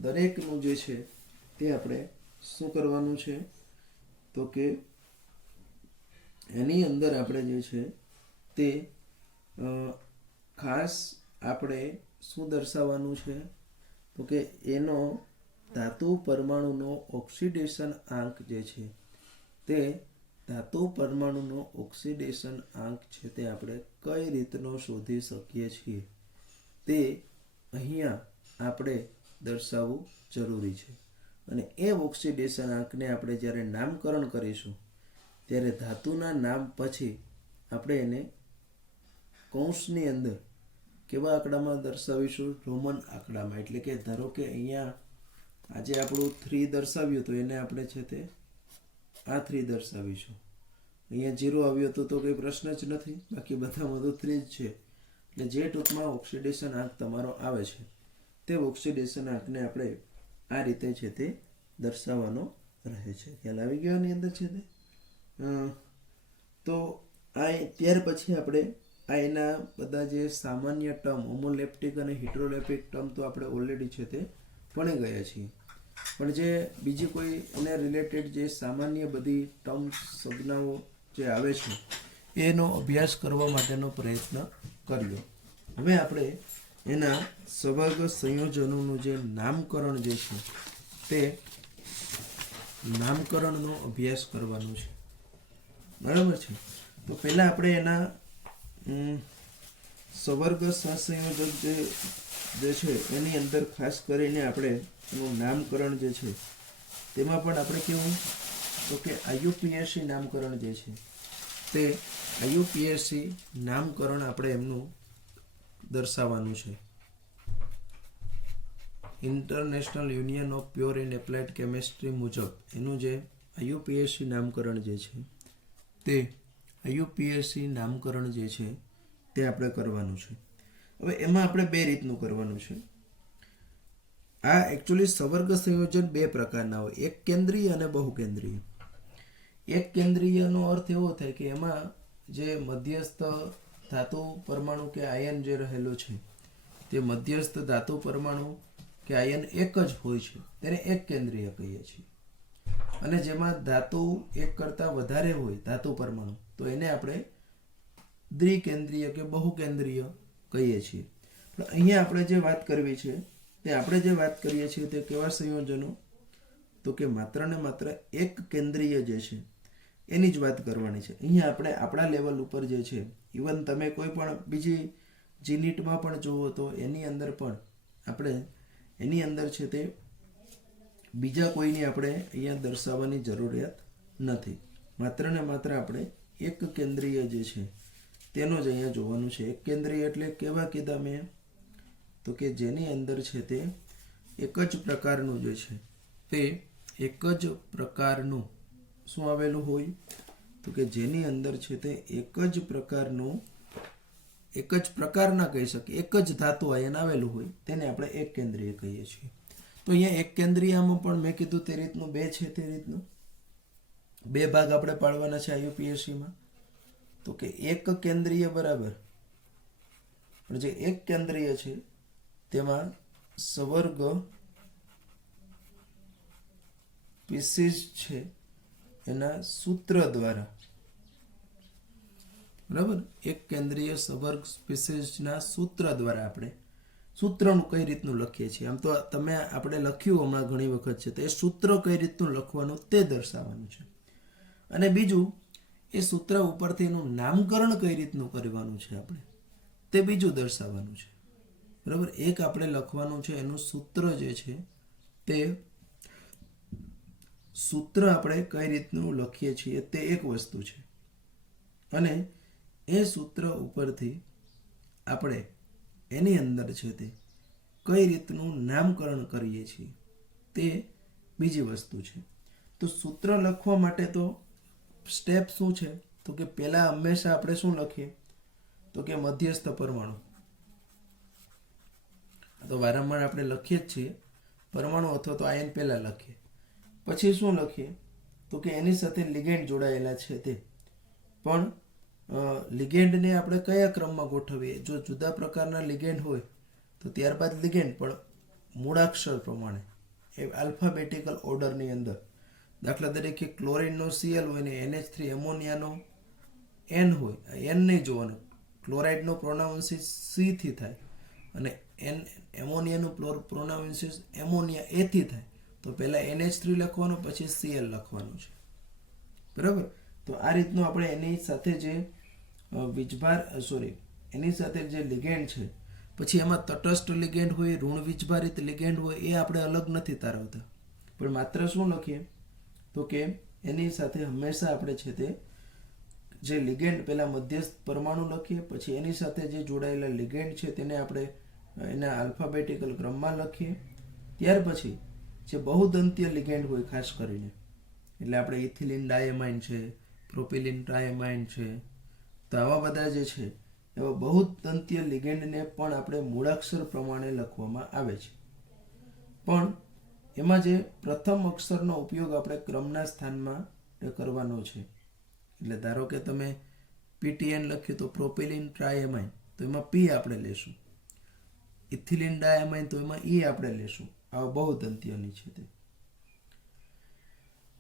દરેકનું જે છે તે આપણે શું કરવાનું છે? તો કે એની અંદર આપણે જે છે તે ખાસ આપણે શું દર્શાવવાનું છે? તો કે એનો ધાતુ પરમાણુનો ઓક્સિડેશન આંક જે છે તે ધાતુ પરમાણુનો ઓક્સિડેશન આંક છે તે આપણે કઈ રીતનો શોધી શકીએ છીએ તે અહીંયા આપણે દર્શાવવું જરૂરી છે. અને એ ઓક્સિડેશન આંકને આપણે જ્યારે નામકરણ કરીશું ત્યારે ધાતુના નામ પછી આપણે એને કૌંસની અંદર કેવા આંકડામાં દર્શાવીશું? રોમન આંકડામાં. એટલે કે ધારો કે અહીંયા આજે આપણું 3 દર્શાવ્યું તો એને આપણે છે તે આ 3 દર્શાવીશું. અહીંયા 0 આવ્યો તો કંઈ પ્રશ્ન જ નથી, બાકી બધા બધું 3 જ છે. એટલે જે ટૂંકમાં ઓક્સિડેશન આંક તમારો આવે છે તે ઓક્સિડેશન આંકને આપણે આ રીતે છે તે દર્શાવવાનો રહે છે. ખ્યાલ આવી ગયો આની અંદર છે તે? તો આ ત્યાર પછી આપણે આ એના બધા જે સામાન્ય ટર્મ હોમોલેપ્ટિક અને હિટ્રોલેપ્ટિક ટર્મ તો આપણે ઓલરેડી છે તે ભણી ગયા છીએ. પણ જે બીજી કોઈ એને રિલેટેડ જે સામાન્ય બધી ટર્મ સંજ્ઞાઓ જે આવે છે એનો અભ્યાસ કરવા માટેનો પ્રયત્ન કર્યો. હવે આપણે એના સવર્ગ સંયોજનોનું જે નામકરણ જે છે તે નામકરણનો અભ્યાસ કરવાનો છે. બરાબર છે? તો પહેલાં આપણે એના સવર્ગ સહસંયોજક જે છે એની અંદર ખાસ કરીને આપણે એનું નામકરણ જે છે તેમાં પણ આપણે કેવું? તો કે IUPAC નામકરણ જે છે તે IUPAC નામકરણ આપણે એમનું દર્શાવવાનું છે. International union of pure and applied chemistry મુજબ એનું જે IUPAC નામકરણ જે છે તે IUPAC નામકરણ જે છે તે આપણે કરવાનું છે. હવે એમાં આપણે 2 રીતનું કરવાનું છે. આ એકચ્યુઅલી સવર્ગ સંયોજન 2 પ્રકારના હોય, એક કેન્દ્રીય અને બહુકેન્દ્રીય. એક કેન્દ્રીયનો અર્થ એવો થાય કે એમાં જે મધ્યસ્થ ધાતુ પરમાણુ કે આયન જે રહેલો છે તે મધ્યસ્થ ધાતુ પરમાણુ કે આયન એક જ હોય છે તેને એક કેન્દ્રીય કહીએ છીએ. અને જેમાં ધાતુ એક કરતાં વધારે હોય ધાતુ પરમાણુ તો એને આપણે દ્વિકેન્દ્રીય કે બહુકેન્દ્રીય કહીએ છીએ. પણ અહીંયા આપણે જે વાત કરવી છે તે આપણે જે વાત કરીએ છીએ તે કેવા સંયોજનો? તો કે માત્ર ને માત્ર એક કેન્દ્રીય જે છે એની જ વાત કરવાની છે. અહીંયા આપણે આપણા લેવલ ઉપર જે છે ઇવન તમે કોઈ પણ બીજી જીનીટમાં પણ જુઓ તો એની અંદર પણ આપણે એની અંદર છે તે બીજા કોઈની આપણે અહીંયા દર્શાવવાની જરૂરિયાત નથી. માત્ર ને માત્ર આપણે એક કેન્દ્રીય જે છે તેનો જ અહીંયા જોવાનું છે. એક કેન્દ્રીય એટલે કેવા કીધા મેં? તો કે જેની અંદર છે તે એક જ પ્રકારનું જે છે તે એક જ પ્રકારનું શું આવેલું હોય? તો કે જેની અંદર છે તે એક જ પ્રકારનું એક જ પ્રકારના કહી શકીએ એક જ ધાતુ આયન આવેલું હોય તેને આપણે એક કેન્દ્રીય કહીએ છીએ. તો અહીંયા એક કેન્દ્રીયમાં પણ મેં કીધું તે રીતનું 2 છે તે રીતનું 2 ભાગ આપણે પાડવાના છે IUPACમાં. તો કે એક કેન્દ્રીય બરાબર પણ જે એક કેન્દ્રીય છે તેમાં સવર્ગ સ્પીસીસ છે એના સૂત્ર દ્વારા બરાબર એક કેન્દ્રીય સવર્ગ સ્પીસીસના સૂત્ર દ્વારા આપણે સૂત્રનું કઈ રીતનું લખીએ છીએ. આમ તો તમે આપણે લખ્યું હમણાં ઘણી વખત છે તો એ સૂત્ર કઈ રીતનું લખવાનું તે દર્શાવવાનું છે. અને બીજું એ સૂત્ર ઉપરથી એનું નામકરણ કઈ રીતનું કરવાનું છે આપણે તે બીજું દર્શાવવાનું છે. બરાબર, એક આપણે લખવાનું છે એનું સૂત્ર જે છે તે સૂત્ર આપણે કઈ રીતનું લખીએ છીએ તે એક વસ્તુ છે, અને એ સૂત્ર ઉપરથી આપણે એની અંદર છે તે કઈ રીતનું નામકરણ કરીએ છીએ તે બીજી વસ્તુ છે. તો સૂત્ર લખવા માટે તો સ્ટેપ શું છે, તો કે પહેલાં હંમેશા આપણે શું લખીએ, તો કે મધ્યસ્થ પરમાણુ. તો વારંવાર આપણે લખીએ જ છીએ પરમાણુ અથવા તો આયન પહેલાં લખીએ, પછી શું લખીએ, તો કે એની સાથે લિગેન્ડ જોડાયેલા છે તે. પણ લિગેન્ડને આપણે કયા ક્રમમાં ગોઠવીએ, જો જુદા પ્રકારના લિગેન્ડ હોય તો ત્યારબાદ લિગેન્ડ, પણ મૂળાક્ષર પ્રમાણે એ આલ્ફાબેટિકલ ઓર્ડરની અંદર. દાખલા તરીકે ક્લોરીનનો Cl હોય ને NH3 એમોનિયાનો N હોય, N નહીં જોવાનું. ક્લોરાઇડનો પ્રોનાઉન્સિસ C થી થાય અને એમોનિયાનું પ્રોનાઉન્સિસ એમોનિયા A થી થાય, તો પહેલાં NH3 લખવાનું, પછી Cl લખવાનું છે. બરાબર, તો આ રીતનું આપણે એની સાથે જે એની સાથે જે લિગેન્ડ છે, પછી એમાં તટસ્થ લિગેન્ડ હોય, ઋણ વીજભારિત લિગેન્ડ હોય, એ આપણે અલગ નથી તારવતા, પણ માત્ર શું લખીએ, તો કે એની સાથે હંમેશા આપણે છે તે જે લિગેન્ડ પહેલાં મધ્યસ્થ પરમાણુ લખીએ, પછી એની સાથે જે જોડાયેલા લિગેન્ડ છે તેને આપણે એના આલ્ફાબેટિકલ ક્રમમાં લખીએ. ત્યાર પછી જે બહુદંતીય લિગેન્ડ હોય ખાસ કરીને, એટલે આપણે ઇથિલિન ડાયમાઇન છે, પ્રોપિલિન ટ્રાયમાઇન છે, તો આવા બધા જે છે એવા બહુદંતીય લિગેન્ડને પણ આપણે મૂળાક્ષર પ્રમાણે લખવામાં આવે છે. પણ એમાં જે પ્રથમ અક્ષરનો ઉપયોગ આપણે ક્રમના સ્થાનમાં કરવાનો છે. એટલે ધારો કે તમે PTN લખ્યું તો પ્રોપિલિન ટ્રાયમાઇન, તો એમાં P આપણે લેશું. ઇથિલિન ડાયમાઇન, તો એમાં E આપણે લેશું. આવા બહુદંતીયની છે તે.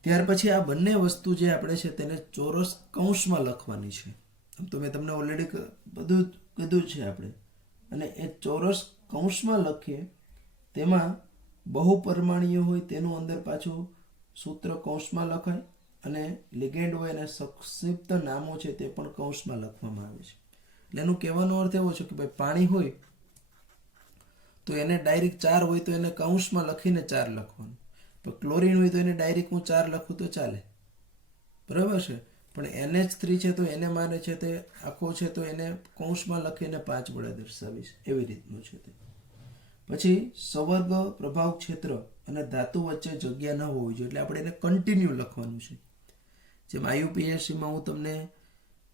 ત્યાર પછી આ બંને વસ્તુ જે આપણે છે તેને ચોરસ કૌંસમાં લખવાની છે. તો મેં તમને ઓલરેડી બધું કીધું છે આપણે. અને એ ચોરસ કૌંસમાં લખીએ તેમાં બહુપરમાણીય હોય તેનું અંદર પાછું સૂત્ર કૌંસમાં લખાય, અને લિગેન્ડ હોય અને સંક્ષિપ્ત નામો છે તે પણ કૌંસમાં લખવામાં આવે છે. એટલે એનું કહેવાનો અર્થ એવો છે કે ભાઈ પાણી હોય તો એને ડાયરેક્ટ 4 હોય તો એને કૌંસમાં લખીને 4 લખવાનું, પણ ક્લોરીન હોય તો એને ડાયરેક્ટ હું 4 લખું તો ચાલે. બરાબર છે, પણ NH3 છે તો એને મારે છે તે આખો છે તો એને કૌંસમાં લખીને 5 વડે દર્શાવીશ, એવી રીતનું છે તે. પછી સંવર્ગ પ્રભાવ ક્ષેત્ર અને ધાતુ વચ્ચે જગ્યા ન હોવી જોઈએ, એટલે આપણે એને કન્ટિન્યુ લખવાનું છે. જેમ IUPACમાં હું તમને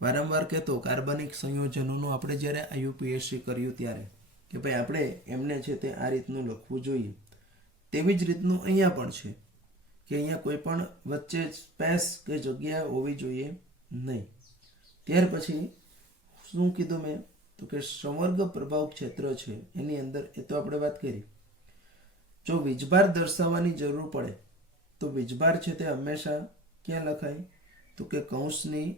વારંવાર કહેતો, કાર્બનિક સંયોજનોનું આપણે જ્યારે IUPAC કર્યું ત્યારે કે ભાઈ આપણે એમને છે તે આ રીતનું લખવું જોઈએ. તેવી જ રીતનું અહીંયા પણ છે કે અહીંયા કોઈ પણ વચ્ચે સ્પેસ કે જગ્યા હોવી જોઈએ નહીં. ત્યાર પછી શું કીધું મેં, તો કે સંવર્ગ પ્રભાવ ક્ષેત્ર છે એની અંદર, એ તો આપણે વાત કરી. જો વીજભાર દર્શાવવાની જરૂર પડે તો વીજભાર છે તે હંમેશા ક્યાં લખાય, તો કે કૌંસની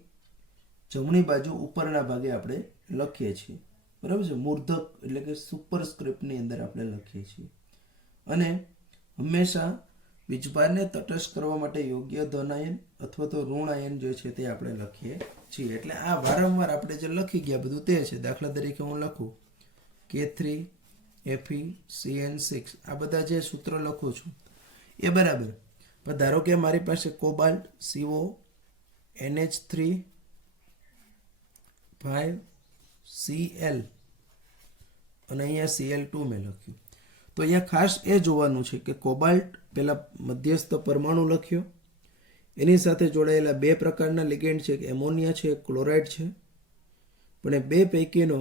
જમણી બાજુ ઉપરના ભાગે આપણે લખીએ છીએ. બરાબર છે, મૂર્ધક એટલે કે સુપરસ્ક્રિપ્ટની અંદર આપણે લખીએ છીએ. અને હંમેશા વીજભારને તટસ્થ કરવા માટે યોગ્ય ધન આયન અથવા તો ઋણ આયન જે છે તે આપણે લખીએ છીએ. એટલે આ વારંવાર આપણે જે લખી ગયા બધું તે છે. દાખલા તરીકે હું લખું K3 FeCN6, આ બધા જે સૂત્ર લખું છું એ બરાબર. પણ ધારો કે મારી પાસે કોબાલ્ટ CO NH3 5Cl અને અહીંયા Cl2 મેં લખ્યું, તો અહીંયા ખાસ એ જોવાનું છે કે કોબાલ્ટ પહેલાં મધ્યસ્થ પરમાણુ લખ્યો, એની સાથે જોડાયેલા 2 પ્રકારના લિગેન્ડ છે, કે એમોનિયા છે, ક્લોરાઇડ છે. પણ એ 2 પૈકીનો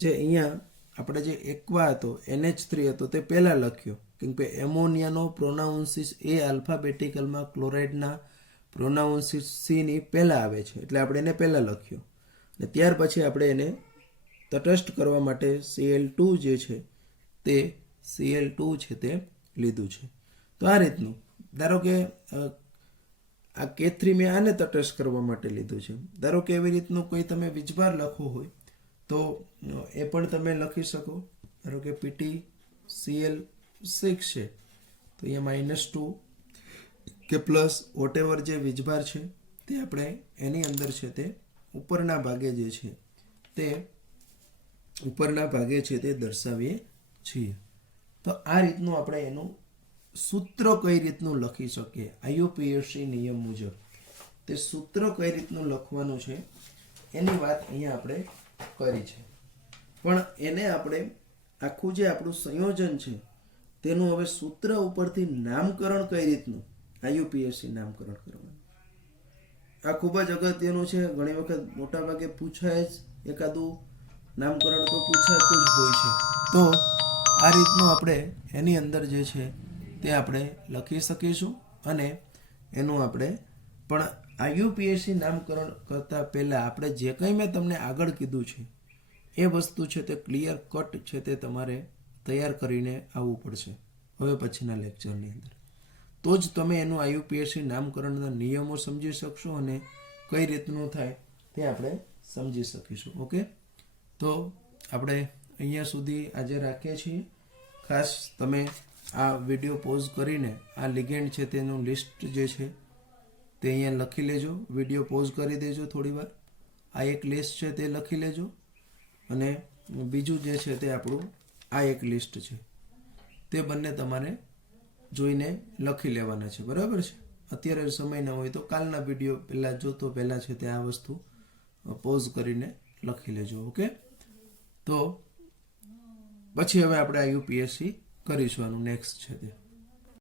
જે અહીંયા આપણે જે એક્વા હતો NH3 હતો તે પહેલાં લખ્યો, કેમ કે એમોનિયાનો પ્રોનાઉન્સિસ એ આલ્ફાબેટિકલમાં ક્લોરાઇડના પ્રોનાઉન્સિસ Cની પહેલાં આવે છે, એટલે આપણે એને પહેલાં લખ્યો. અને ત્યાર પછી આપણે એને તટસ્થ કરવા માટે Cl2 જે છે તે Cl2 છે તે લીધું છે. તો આ રીતનું ધારો કે આ K3 મેં આને તટસ્થ કરવા માટે લીધું છે. ધારો કે એવી રીતનું કોઈ તમે વીજભાર લખવો હોય તો એ પણ તમે લખી શકો. ધારો કે PtCl6 છે તો અહીંયા -2 કે પ્લસ વોટેવર જે વીજભાર છે તે આપણે એની અંદર છે તે ઉપરના ભાગે જે છે તે ઉપરના ભાગે છે તે દર્શાવીએ છીએ. તો આ રીતનું આપણે એનું સૂત્ર કઈ રીતનું લખી શકીએ આઈયુપીએસસી નિયમ મુજબ તે સૂત્ર કઈ રીતનું લખવાનું છે એની વાત અહીંયા આપણે કરી છે. પણ એને આપણે આખું જે આપણું સંયોજન છે તેનું હવે સૂત્ર ઉપરથી નામકરણ કઈ રીતનું આઈયુપીએસસી નામકરણ કરવાનું આ ખૂબ જ અગત્યનું છે. ઘણી વખત મોટાભાગે પૂછાય જ, એકાદું નામકરણ તો પૂછાતું જ હોય છે. તો આ રીતનું આપણે એની અંદર જે છે તે આપણે લખી શકીશું અને એનું આપણે પણ આઈયુપીએસસી નામકરણ કરતાં પહેલાં આપણે જે કંઈ મેં તમને આગળ કીધું છે એ વસ્તુ છે તે ક્લિયર કટ છે તે તમારે તૈયાર કરીને આવવું પડશે હવે પછીના લેક્ચરની અંદર. તો જ તમે એનું આઈયુપીએસસી નામકરણના નિયમો સમજી શકશો અને કઈ રીતનું થાય તે આપણે સમજી શકીશું. ઓકે, તો આપણે અહીંયા સુધી આજે રાખીએ છીએ. ખાસ તમે આ વિડીયો પોઝ કરીને આ લિગેન્ડ છે તેનું લિસ્ટ જે છે તે અહીંયા લખી લેજો. વિડીયો પોઝ કરી દેજો થોડી વાર. આ એક લિસ્ટ છે તે લખી લેજો અને બીજું જે છે તે આપણું આ એક લિસ્ટ છે તે બંને તમારે જોઈને લખી લેવાના છે. બરાબર છે. અત્યારે સમય ન હોય તો કાલના વિડીયો પહેલાં જોતો પહેલાં છે તે આ વસ્તુ પોઝ કરીને લખી લેજો. ઓકે, તો પછી હવે આપણે આઈયુપીએસસી કરીશું આનું નેક્સ્ટ છે તે.